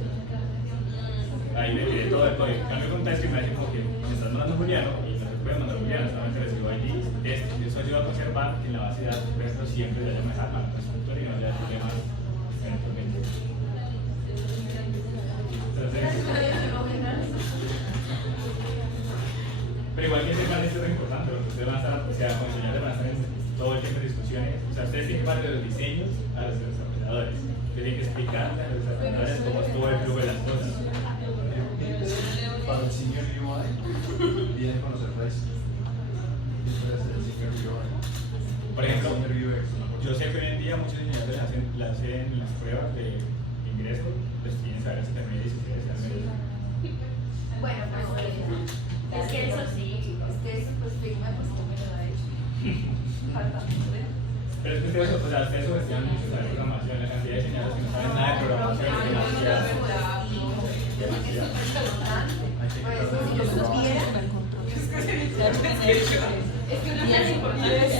Ahí me tiré todo el código. En cambio con testing me dice como que me estás mandando un booleano y no se puede mandar booleano, solamente recibo ID, test. Eso ayuda a conservar que en la base de datos, por ejemplo, siempre ya me salga el constructor y no haya problemas eventualmente. Pero igual que sepan esto es importante, porque ustedes van a estar, o sea, con enseñantes van a estar todo el tiempo en discusiones. O sea, ustedes tienen que parte de los diseños a los desarrolladores. Ustedes tienen que explicarle a los desarrolladores cómo estuvo el flujo de las cosas. Para el senior UI, viene con los surprise. El senior UI. Por ejemplo, Senior UX, yo sé que hoy en día muchos diseñadores hacen las pruebas de ingreso, pues tienen que saber si termina y si quiere ser medio. Bueno, pues es que eso sí, pues Figma pues también lo ha hecho. Falta mucho. Pero es que ustedes, o sea, ustedes subestiman mucho saber programación, la cantidad de diseñadores que no saben nada de programación es demasiado. Pues si yo supiera, es que no es importante.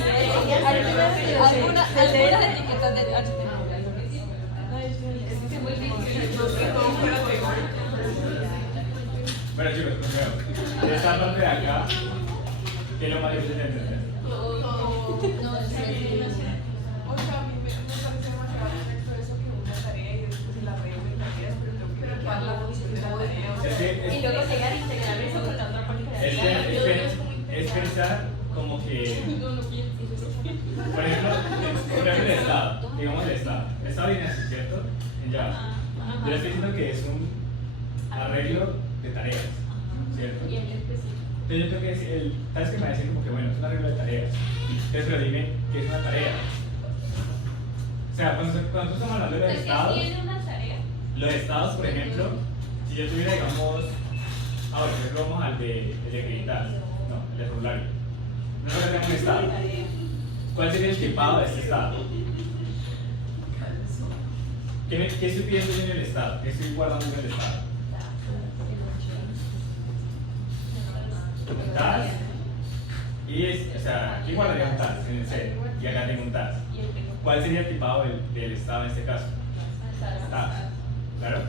Algunas etiquetas de HTML. Bueno chicos, primero, de esta parte de acá, ¿qué es lo más difícil de entender? No, es O sea, a mí me parece demasiado perfecto eso que una tarea y después la regla y tareas, pero tengo que recordar la función de la tarea. O Es sea, que, Y luego llegar a integrar eso con la otra parte de la es pensar como que, por ejemplo, el Estado, digamos el Estado viene así, ¿cierto? En Java. Yo le estoy diciendo que es un arreglo de tareas, ¿cierto? Y en específico. Entonces yo creo que es el task que me va a decir como que bueno, es un arreglo de tareas. Entonces pero dime qué es una tarea. O sea, cuando estamos hablando de los estados, tiene una tarea. los estados, por ejemplo, si yo tuviera, digamos, ahora, por ejemplo, vamos al de acreditar, no, el de formulario. Nosotros tenemos un estado. ¿Cuál sería el tipado de este estado? ¿Qué estoy pidiendo yo en el estado? ¿Qué estoy guardando en el estado? Un task. Y es, o sea, aquí guardaría un task en el C y acá tengo un task. ¿Cuál sería el tipado del estado en este caso? Task. ¿Claro?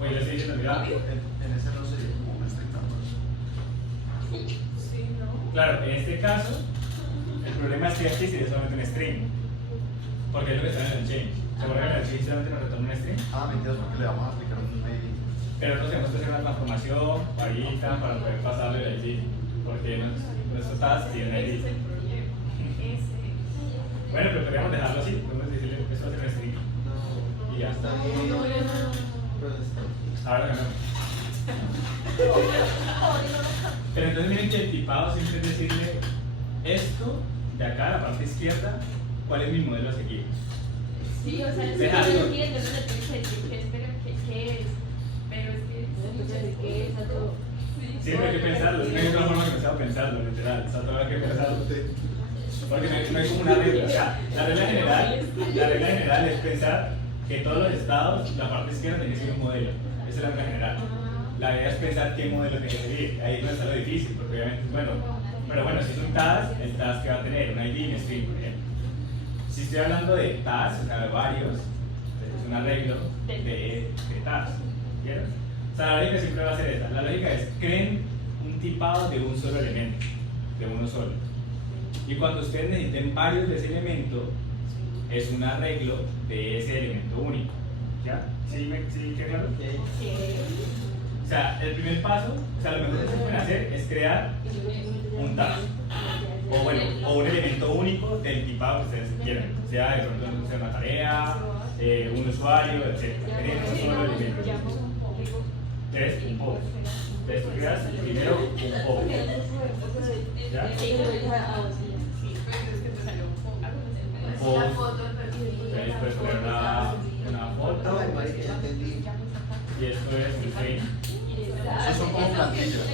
Oye, le estoy diciendo, mira. En ese no sería como un estrictamente. sí, ¿no? Claro, en este caso, el problema es que aquí sería solamente un string. Porque es lo que está en el change. ¿Se acuerdan que en el change solamente nos retorna un string? Ah, mentiras, porque le vamos a aplicar un ID. Pero nosotros tenemos que hacer una transformación varita para poder pasarle el ID. Porque nuestro task tiene Ese es ID. el problema. Bueno, pero podríamos dejarlo así. Podemos decirle que eso va a ser un string. No, Y ya. está bien. Pero está. Ahora ganamos. Pero entonces miren que el tipado siempre es decirle esto de acá, la parte izquierda, cuál es mi modelo a seguir. Sí, o sea, sí, Déjalo. yo entiendo, no le tienes que decir qué es, pero qué es. Pero es que qué es a todo. Siempre hay que pensarlo, no hay otra forma que no sea pensarlo, literal. O sea, todo hay que pensarlo. Porque no hay como una regla. O sea, la regla general es pensar que todos los estados, la parte izquierda tiene que seguir un modelo. Esa es la regla general. La idea es pensar qué modelo tiene que seguir. Ahí no está lo difícil, porque obviamente, bueno, pero bueno, si es un task, el task que va a tener un ID y un string, por ejemplo. Si estoy hablando de tasks, o sea, de varios, es un arreglo de tasks. ¿Entiendes? O sea, la lógica siempre va a ser esta. La lógica es, creen un tipado de un solo elemento, de uno solo. Y cuando ustedes necesiten varios de ese elemento, es un arreglo de ese elemento único. ¿Ya? ¿Sí queda claro? Sí. O sea, el primer paso, o sea, lo mejor que se pueden hacer es crear un task. O bueno, o un elemento único del tipado que ustedes quieran. Sea de pronto sea una tarea, un usuario, etc. Tener un solo elemento. ¿Quieres? Un post. Entonces tú creas primero un post. ¿Ya? Pero es que te salió un poco. La foto del perfil. Entonces puedes poner una foto. Ay, marica, ya entendí. Y esto es un string. Esos son como plantillas.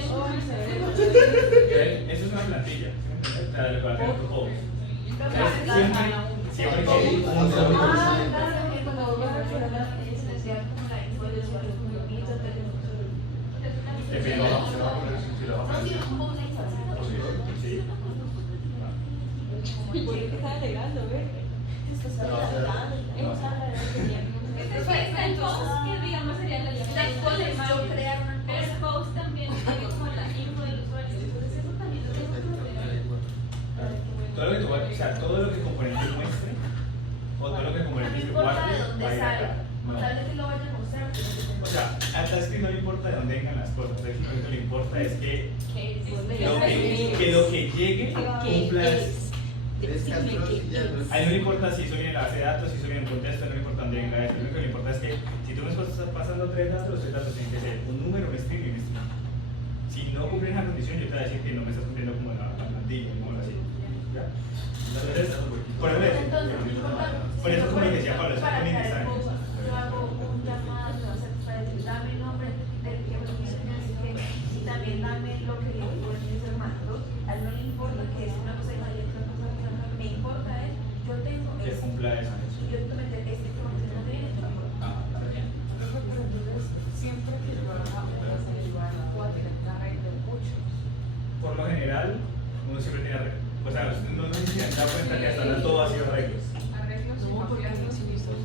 Eso es una plantilla. ¿Sí? O sea, lo que va a tener tu post. Siempre que Un solo Ah, elemento. claro, que cuando vas a hacer la especial como la info de usuarios, como lo piensas, depende. Se va a poner sin fila, va a no, sí, poner. un poco de información. Sí. ¿Por qué te estás alegando, ve? Estás alegando. Este es el post que digamos sería la Las cosas, yo crear una Pero el cosa. post también tiene como la info del usuario. Entonces eso también lo tengo que hacer. Todo lo que tú, o sea, todo lo que componente muestre o todo lo que No componente me importa guarde de dónde va a ir sale. acá. Con No. tal de que lo vayan a mostrar, pero que O sea, a TypeScript no le importa de dónde vengan las cosas, a TypeScript lo que le importa es que lo que llegue cumpla. Es castroso. A él no le importa si eso viene en la base de datos, si eso viene en contexto, no le importa dónde venga esto. Lo único que le importa es que si tú me estás pasando tres datos, los tres datos tienen que ser un número, un string y un string. Si no cumplen esa condición, yo te voy a decir que no me estás cumpliendo como la plantilla, como así. ¿Ya? Entonces, por eso es como le decía Pablo, es para un crear design. cosas, yo hago un llamado, me vas a para decir, dame el nombre del que me dice y también dame lo que le ponen ese mando. A él no le importa que es una cosa y no hay otra cosa. Me importa es, yo tengo Que cumpla eso. y yo tengo que meter este que no tiene esto. Ah, Pero entonces, siempre que yo haga una serie, yo voy a tener que arreglar mucho. por lo general, uno siempre tiene arreglos. O sea, no sé si se han dado cuenta que hasta ahora todo ha sido arreglos. Arreglos y copias y listos.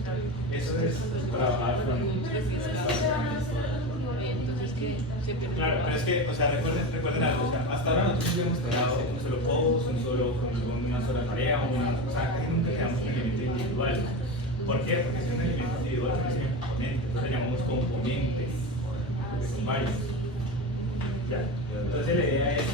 Eso es trabajar con es que, o sea, recuerden algo, o sea, hasta ahora nosotros hemos trabajado un solo post, una sola tarea, o sea, casi nunca quedamos un elemento individual. ¿Por qué? Porque si es un elemento individual, es un componente, entonces le llamamos componentes, porque son varios. Ya. Entonces la idea es,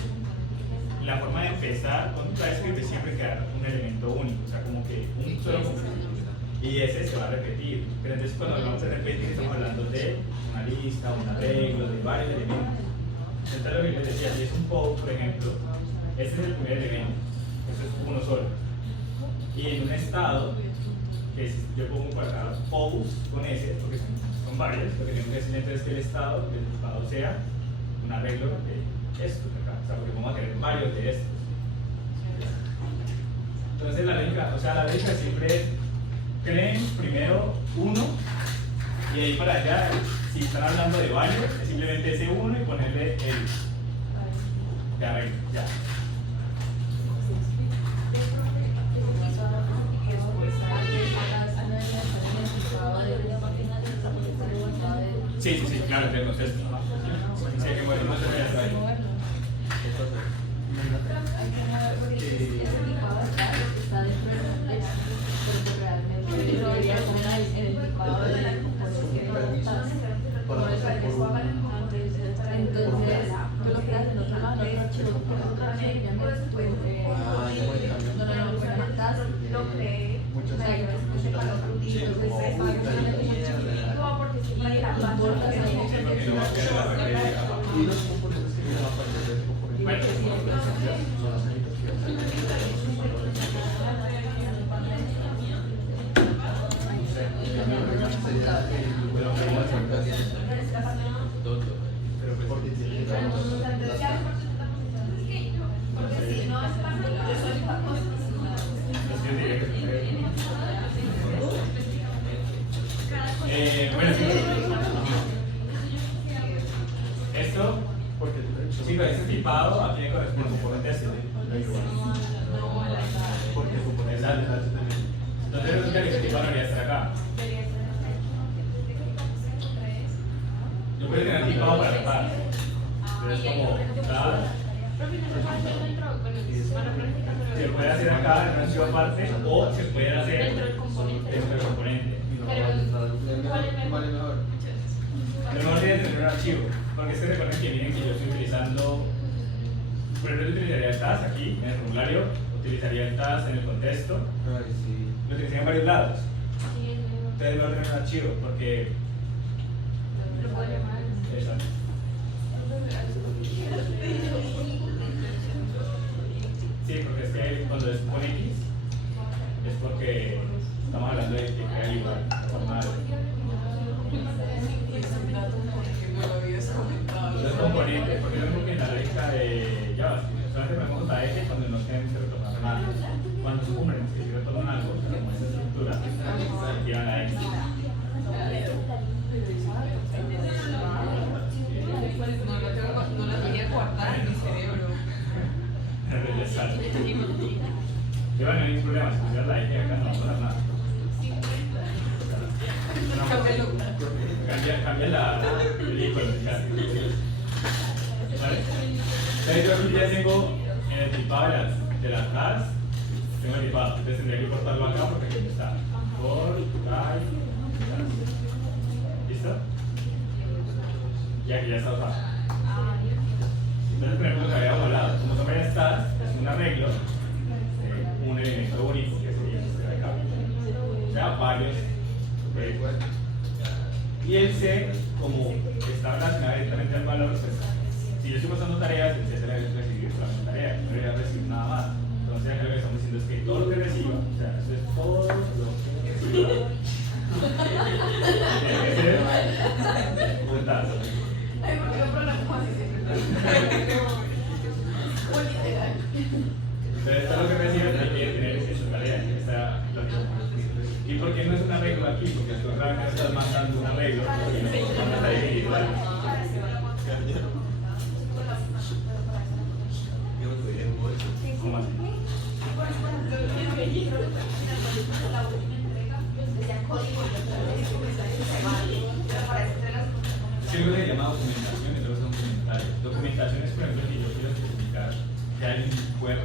la forma de empezar con un TypeScript es siempre crear un elemento único, o sea, como que un solo componente. Y ese se va a repetir. Pero entonces cuando hablamos de repetir estamos hablando de una lista, un arreglo, de varios elementos. Entonces lo que les decía, si es un post, por ejemplo, este es el primer elemento, eso es uno solo. Y en un estado, que es, yo pongo por acá post con S, porque son varios, lo que tengo que decir entonces es que el estado sea un arreglo de esto de acá, o sea, porque vamos a tener varios de estos. Entonces la lógica siempre es creen primero uno y de ahí para allá, si están hablando de varios, es simplemente ese uno y ponerle el de arreglo, ya. Sí, claro, entonces sí, que bueno, no se vaya a saber. Y los componentes que vienen aparte de componentes. Bueno, esto, sí, pero ese tipado a quién le corresponde, componente ese. Exacto. Entonces resulta que ese tipado no debería estar acá. Yo puedo tener tipado para tapar, pero es como se puede hacer acá en un archivo aparte o se puede hacer dentro del componente. ¿Cuál es mejor? Lo mejor sería tener un archivo, porque es que recuerden que miren que yo estoy utilizando, por ejemplo, yo utilizaría el task aquí en el formulario, utilizaría el task en el contexto, Ay, sí. lo utilizaría en varios lados. Entonces es mejor tener un archivo, porque exacto. Sí, porque es que cuando es con X es porque estamos hablando de que queda igual, formal. Los componentes, porque no que en la lógica de Java, solamente ponemos JS cuando no tenemos que retornar nada. Cuando sucumbren, que si retornan algo, como esa estructura, llevan la X. No la quería guardar en mi cerebro. Y bueno, no hay ningún problema, si pusieras la X acá no va a pasar nada. Cambia el icono. Vale. Entonces yo aquí ya tengo en el tipado de las tasks, tengo el tipado, entonces tendría que cortarlo acá porque aquí está. ¿Listo? Y aquí ya está usado. Entonces, por ejemplo, lo que había volado, como son varias tasks, es un arreglo, un elemento único que sería este de acá. O sea, varios. Y el C, como está relacionado directamente al valor, pues, si yo estoy pasando tareas, el C se le debe recibir solamente tarea, no debería recibir nada más. Entonces, acá lo que estamos diciendo es que todo lo que reciba, o sea, eso es todo lo que reciba, tiene que ser un task. Ay, ¿por qué no programamos así siempre? Entonces, todo lo que recibe tiene que tener esa tarea, esa lógica. ¿Y por qué no es un arreglo aquí? Porque tú realmente estás mandando un arreglo, porque no está individual. ¿Cómo así? Es algo que se llama documentación y otros son documentales. es por ejemplo, si yo quiero especificar que alguien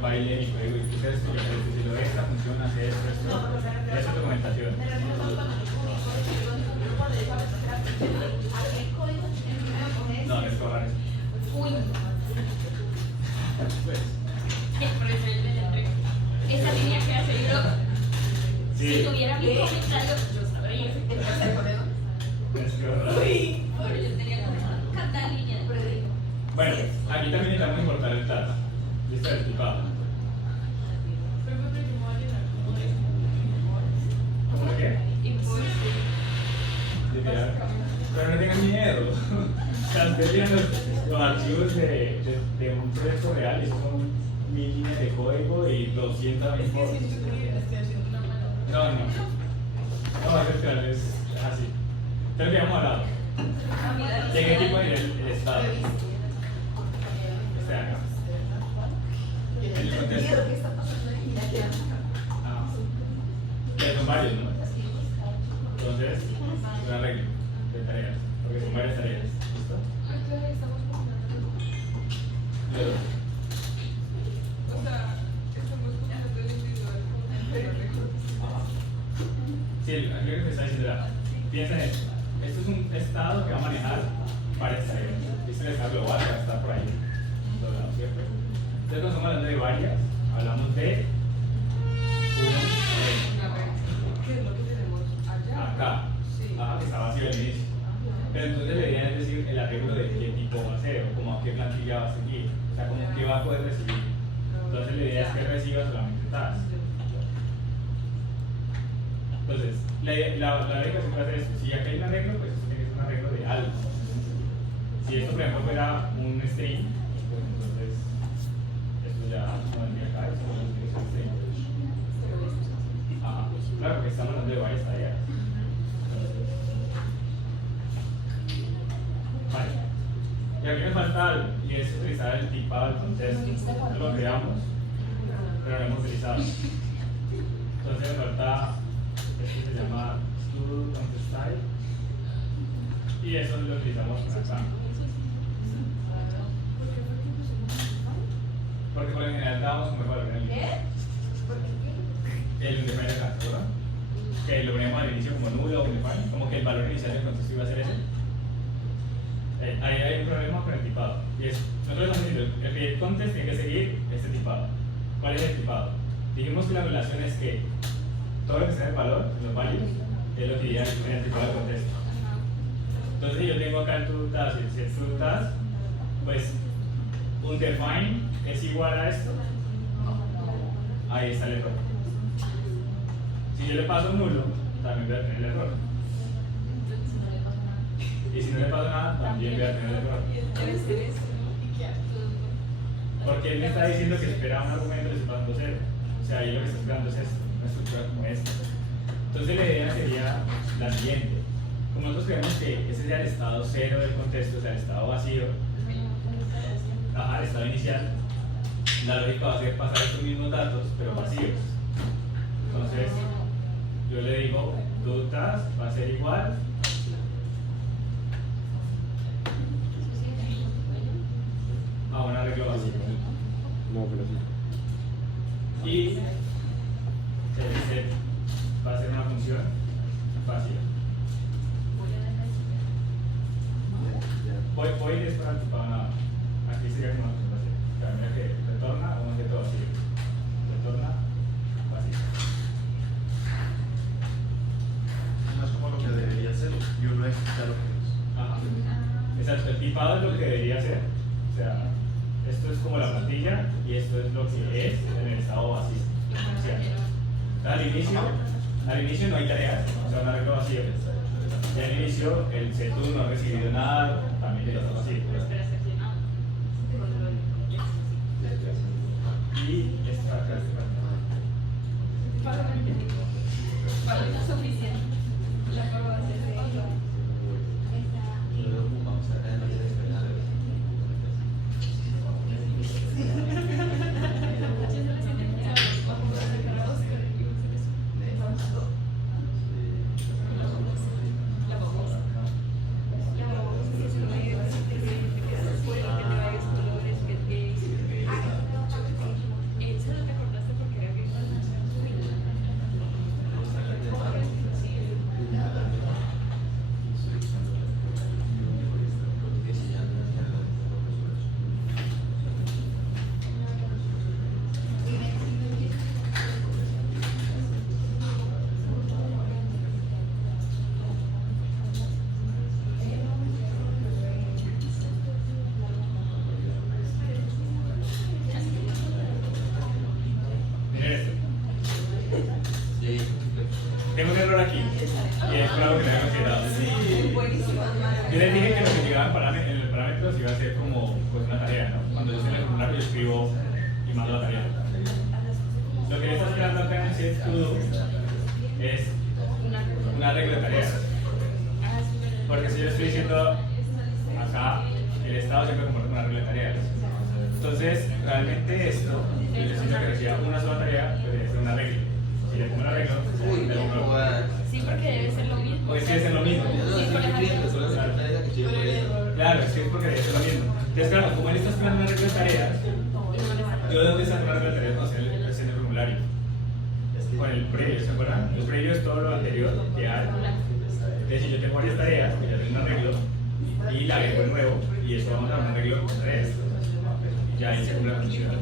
baile mi código y puse esto, yo quiero decir, esta función hace esto, esto, eso es documentación. Pero no son cuando yo pongo código, cuando yo sabes que ¿a qué código me pones? No, es borrar eso. Uy, Pues, por eso yo le entrego. Esa línea que hace yo, sí, si tuviera mi comentario, yo sabría. Entonces, por eso. es que borrar. Pero yo tenía como cada línea de código. Bueno, aquí también necesitamos importar el data. Listo, el tipado. Pero yo me voy a llenar como de ¿Cómo de qué? Impulso. De mirar. Pero no tengan miedo. O sea, ustedes tienen los archivos de un proyecto real y son 1000 líneas de código y 200 Es que mil si yo estoy haciendo una mano. No, es que es así. Entonces, que hemos hablado. ¿De qué tipo es el estado? Este de acá. El contexto. ¿Qué está pasando ahí? Mira que Ah. Pero son varios, ¿no? Entonces, un arreglo de tareas. Porque son varias tareas. ¿Listo? Entonces estamos combinando. Luego, O sea, estamos combinando el individual con el arreglo. sí, lo que te está diciendo era, piensa en esto. Esto es un estado que va a manejar varias tareas. Este es el estado global que va a estar por ahí. En todos lados, ¿cierto? Entonces, cuando estamos hablando de varias, hablamos de un arreglo. ¿Qué es lo que tenemos allá? Acá. Sí. Ajá, que está vacío al inicio. Pero entonces la idea es decir el arreglo de qué tipo va a ser, o como a qué plantilla va a seguir, o sea, como qué va a poder recibir. Entonces la idea es que reciba solamente tasks. Entonces, la regla siempre hace eso. Si acá hay un arreglo, pues eso tiene que ser un arreglo de algo. Si esto, por ejemplo, fuera un string, pues entonces esto ya no vendría acá, esto no tiene que ser un string. Ajá, claro, porque estamos hablando de varias tareas. Vale. Y aquí me falta algo, y es utilizar el tipado del contexto. Nosotros lo creamos, pero no hemos utilizado. Entonces me falta, esto se llama StuContestType, y eso lo utilizamos acá. Porque por lo general dábamos un mejor en el undefined acá, ¿verdad? Que lo poníamos al inicio como nulo o undefined, como que el valor inicial del contexto iba a ser ese. Ahí hay un problema con el tipado. Y es, nosotros estamos diciendo, el create context tiene que seguir este tipado. ¿Cuál es el tipado? Dijimos que la relación es que todo lo que sea el valor, los values, es lo que iría en el tipado del contexto. Entonces, si yo tengo acá el true task y el true task, pues un define es igual a esto. Ahí está el error. Si yo le paso un nulo, también voy a tener el error. Y si no le paso nada, también voy a tener el error. Porque él me está diciendo que espera un argumento y le estoy pasando 0. O sea, ahí lo que está esperando es esto, una estructura como esta. Entonces la idea sería la siguiente. Como nosotros creemos que ese sea el estado 0 del contexto, o sea, el estado vacío, el estado inicial, la lógica va a ser pasar estos mismos datos, pero vacíos. Entonces, yo le digo, tu task va a ser igual a un arreglo vacío. No, pero sí. Y el set va a ser una función vacía. Voy a ir para el tipado nada. Aquí sería como una función vacía. Claro, mira que retorna un objeto vacío. Retorna vacío. No es como lo que debería ser y uno ejecuta lo que es. Ajá. Exacto, el tipado es lo que debería ser. O sea, esto es como la plantilla y esto es lo que es en el estado vacío. O sea, al inicio no hay tareas, o sea, un arreglo vacío. Y al inicio el setu no ha recibido nada, también está vacío. Y esto acá Suficiente. La aprobación de Vamos a tener que esperar. tengo un error aquí. Y es por algo que no había considerado. Buenísimo. Yo les dije que lo que llegaba en el parámetro iba a ser como pues, una tarea, ¿no? Cuando yo estoy en el formulario, yo escribo y mando la tarea. Lo que le está esperando acá en el CSTudo es una regla de tareas. Porque si yo estoy diciendo acá, el estado siempre comporta una regla de tareas. Entonces, realmente esto, yo necesito que reciba una sola tarea, pues debe ser una regla. Si le pongo una regla, Uy, le pongo no una regla. Sí, porque debe ser lo mismo. Pues debe ser lo mismo. Yo no Sí, estoy por escribiendo, solo ejemplo. es la tarea que yo por eso. Claro, sí, es porque debe ser lo mismo. Entonces, claro, como él está esperando una regla de tareas, yo tengo que sacar una regla de tareas no sé, en el formulario. Con el previo, ¿se acuerdan? El previo es todo lo anterior que hay. Es decir, yo tengo varias tareas, que ya tengo un arreglo, y la agrego de nuevo, y eso vamos a dar un arreglo con tareas. Y ya ahí se cumple la función.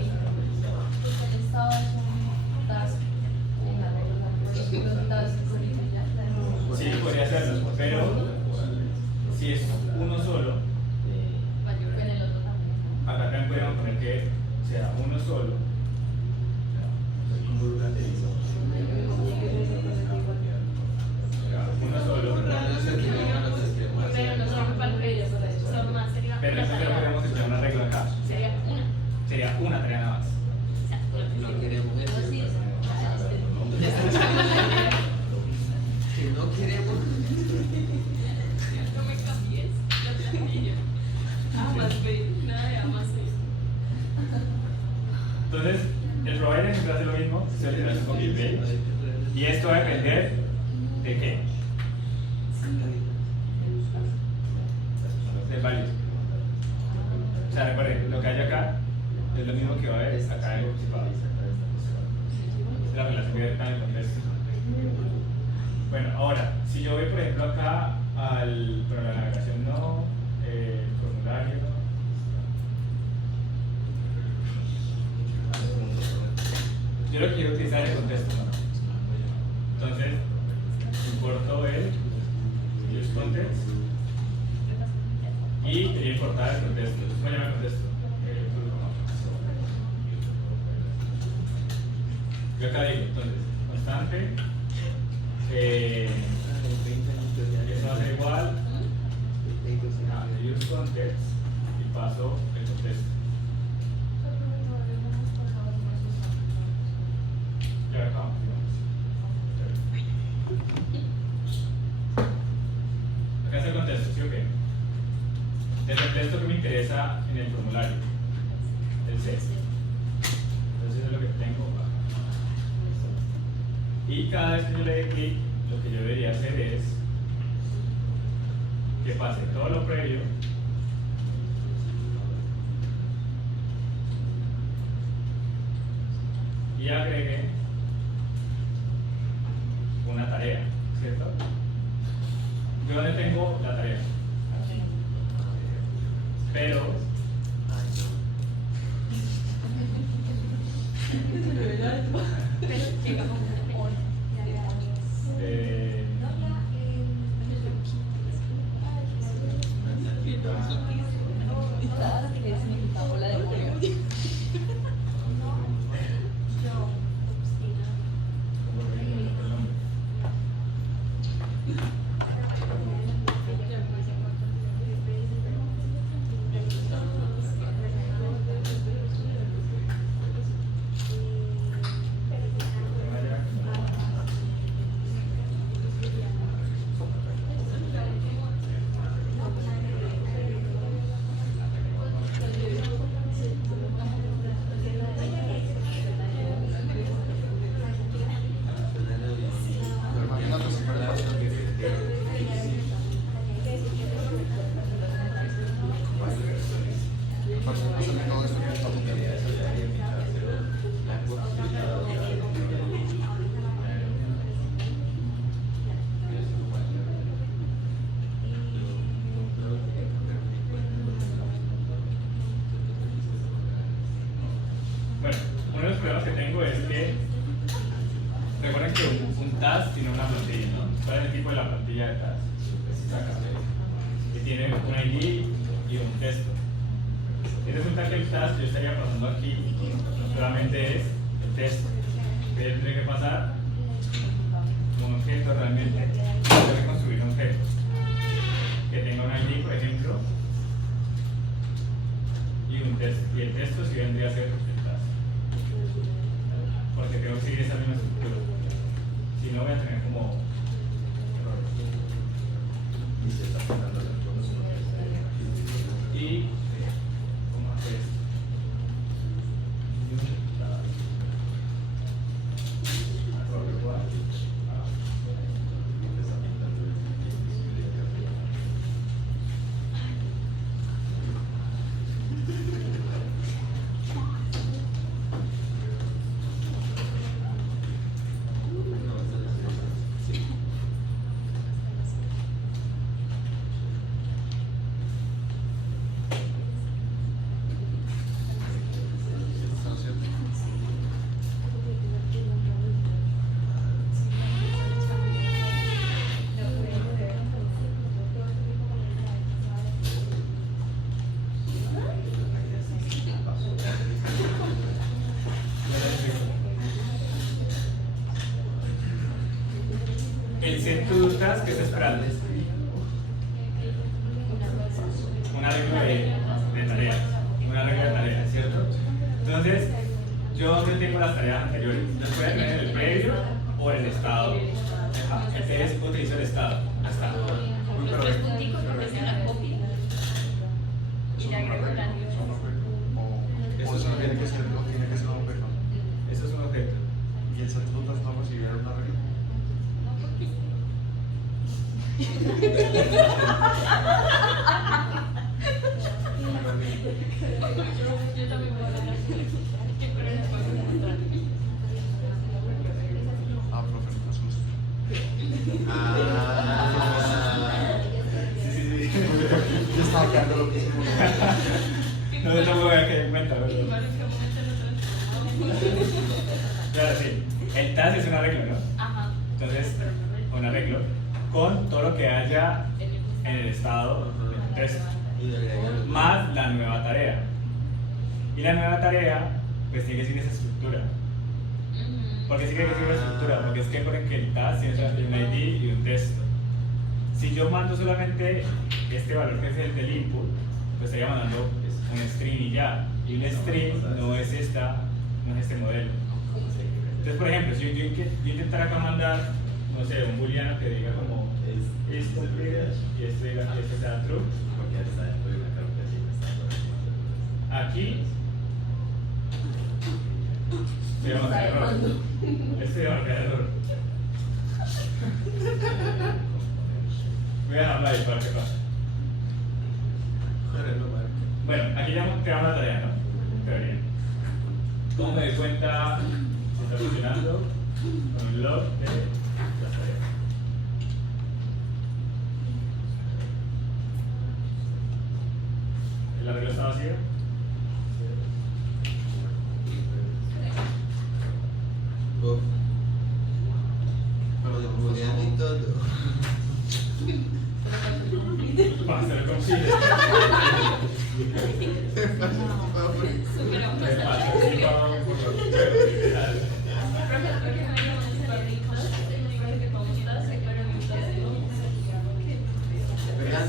Sí, podría hacerlo, pero si es uno solo, acá también podríamos poner que sea uno solo. Uno solo. Pero no son para el previo, son más, sería Pero una entonces tarea. podemos escribir una regla acá. Sería una. Sería una tarea nada más. No queremos eso. Que no queremos. No me cambies la plantilla. A más B, nada de A más B. Entonces, el provider siempre hace lo mismo, se hace un copy paste. Y esto va a depender de qué? Del value. O sea, recuerden, lo que hay acá es lo mismo que va a haber acá en el participado. Es la relación que está en el contexto. Bueno, ahora, si yo voy por ejemplo acá pero la navegación no, el formulario no. Yo lo quiero utilizar en el contexto, ¿no? Entonces, importo el use context y quería importar el contexto. ¿Cómo se llama el contexto? Yo acá digo, entonces, constante, eso va a ser igual a use context y paso el contexto. Y ahora acá, acá está el contexto, ¿sí o qué? El contexto que me interesa en el formulario, el C. Entonces eso es lo que tengo acá. Y cada vez que yo le dé clic, lo que yo debería hacer es que pase todo lo previo y agregue una tarea, ¿cierto? ¿De dónde tengo la tarea? Aquí. Pero bueno, uno de los problemas que tengo es que recuerden que un task tiene una plantilla, ¿no? ¿Cuál es el tipo de la plantilla de task? Es acá. Que tiene un ID y un texto. Y resulta que el task yo estaría pasando aquí, no solamente es el texto, que yo tendría que pasar un objeto realmente. Tengo que construir un objeto que tenga un ID, por ejemplo, y el texto sí vendría a ser el task, porque tengo que seguir esa misma estructura. Si no, voy a tener como errores. Y ¿cómo hacer esto? El set to do task, ¿qué está esperando? Una regla de tareas, una regla de tareas, ¿cierto? Entonces, yo no tengo las tareas anteriores. Yo puedo tener el previo o el estado. Entonces, utilizo el estado. Hasta. Los tres punticos porque sea la copia. Y le agrego el anillo. O eso no tiene que ser un objeto. Eso es un objeto. Y el set to do task no recibirá una regla. Yo también voy a hablar así. Pero después me encuentran. Ah, profe, no es justo. Sí. Yo estaba quedando lo mismo. No, yo tampoco voy a quedar en cuenta, ¿verdad? Igual es que momento lo transformo. Claro, sí. El task es un arreglo, ¿no? Ajá. Entonces, un arreglo con todo lo que haya en el estado del texto, más la nueva tarea. Y la nueva tarea, pues tiene que seguir esa estructura. Porque sí que hay que seguir una estructura, porque es que recuerden que el task tiene solamente un ID y un texto. Si yo mando solamente este valor que es el del input, pues estaría mandando un string y ya. Y un string no es este modelo. Entonces, por ejemplo, si yo intentara acá mandar, no sé, un booleano que diga como is completed y esto diga que esto sea true, aquí voy a marcar error. Este voy a marcar error. Voy a dejarlo ahí para que pase. Bueno, aquí ya hemos creado la tarea, ¿no? Teoría. ¿Cómo me doy cuenta si está funcionando? Con un log de las tareas. ¿El arreglo está vacío? Y todo. Para hacer consigue.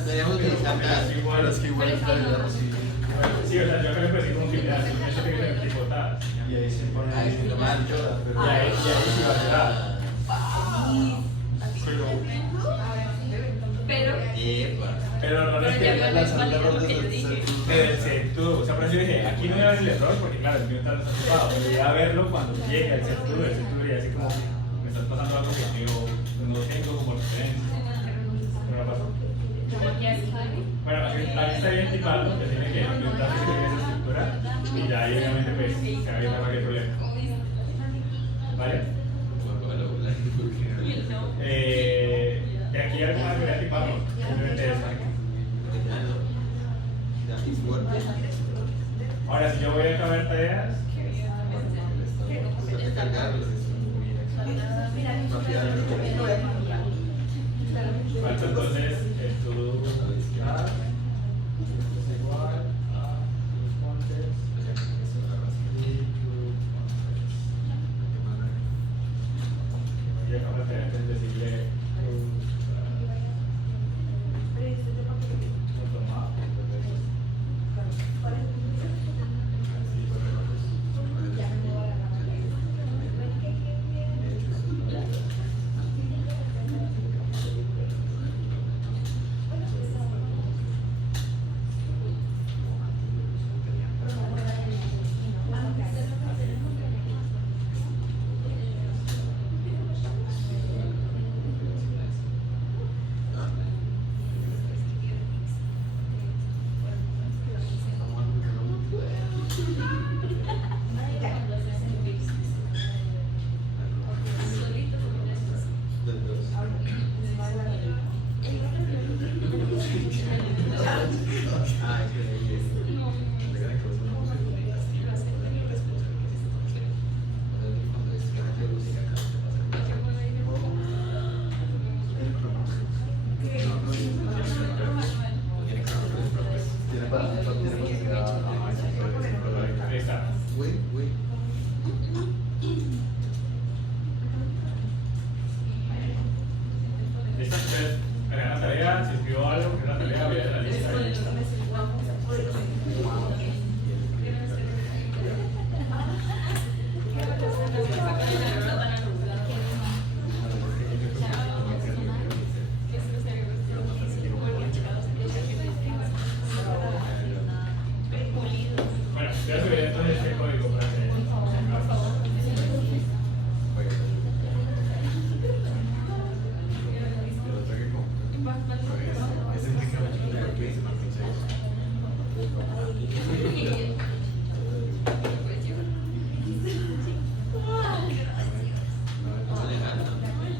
Deberíamos utilizar Pero es que igual es la verdad, sí. Sí, o sea, yo creo que sí como que ya, eso tiene que ser tipo tal. Y ahí se pone Ahí se toma el chola, Y ahí sí va a quedar. Pero no es que ya me valió lo que yo dije. o sea, por eso yo dije, aquí no voy a ver el error porque claro, el mío está desocupado, pero voy a verlo cuando llegue el set y así como me estás pasando algo que yo no tengo como referencia. ¿Pero no pasó? Bueno, aquí está identificado que tiene que implementar que tiene esa estructura y ya ahí obviamente pues se va a evitar cualquier problema. ¿Vale? De aquí hay alguna que voy a tipar, ¿no? Simplemente esta. Ahora, si yo voy a acabar tareas, falta entonces el to-do task es igual a responses y to-do. Y acá la tarea es decir Listo, entonces, hagan la tarea, si escribo algo, que es la tarea, voy a la lista. Bueno, voy a subir entonces este código para que...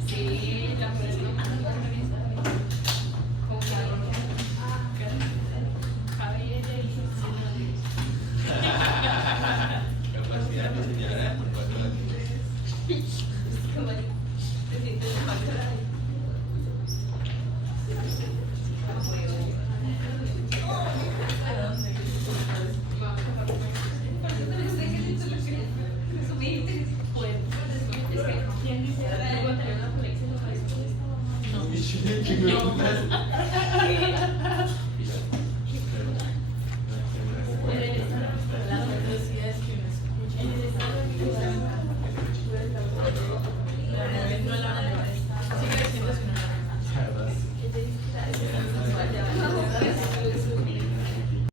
Sí, la persona. Capacidad de señalar por 4 No.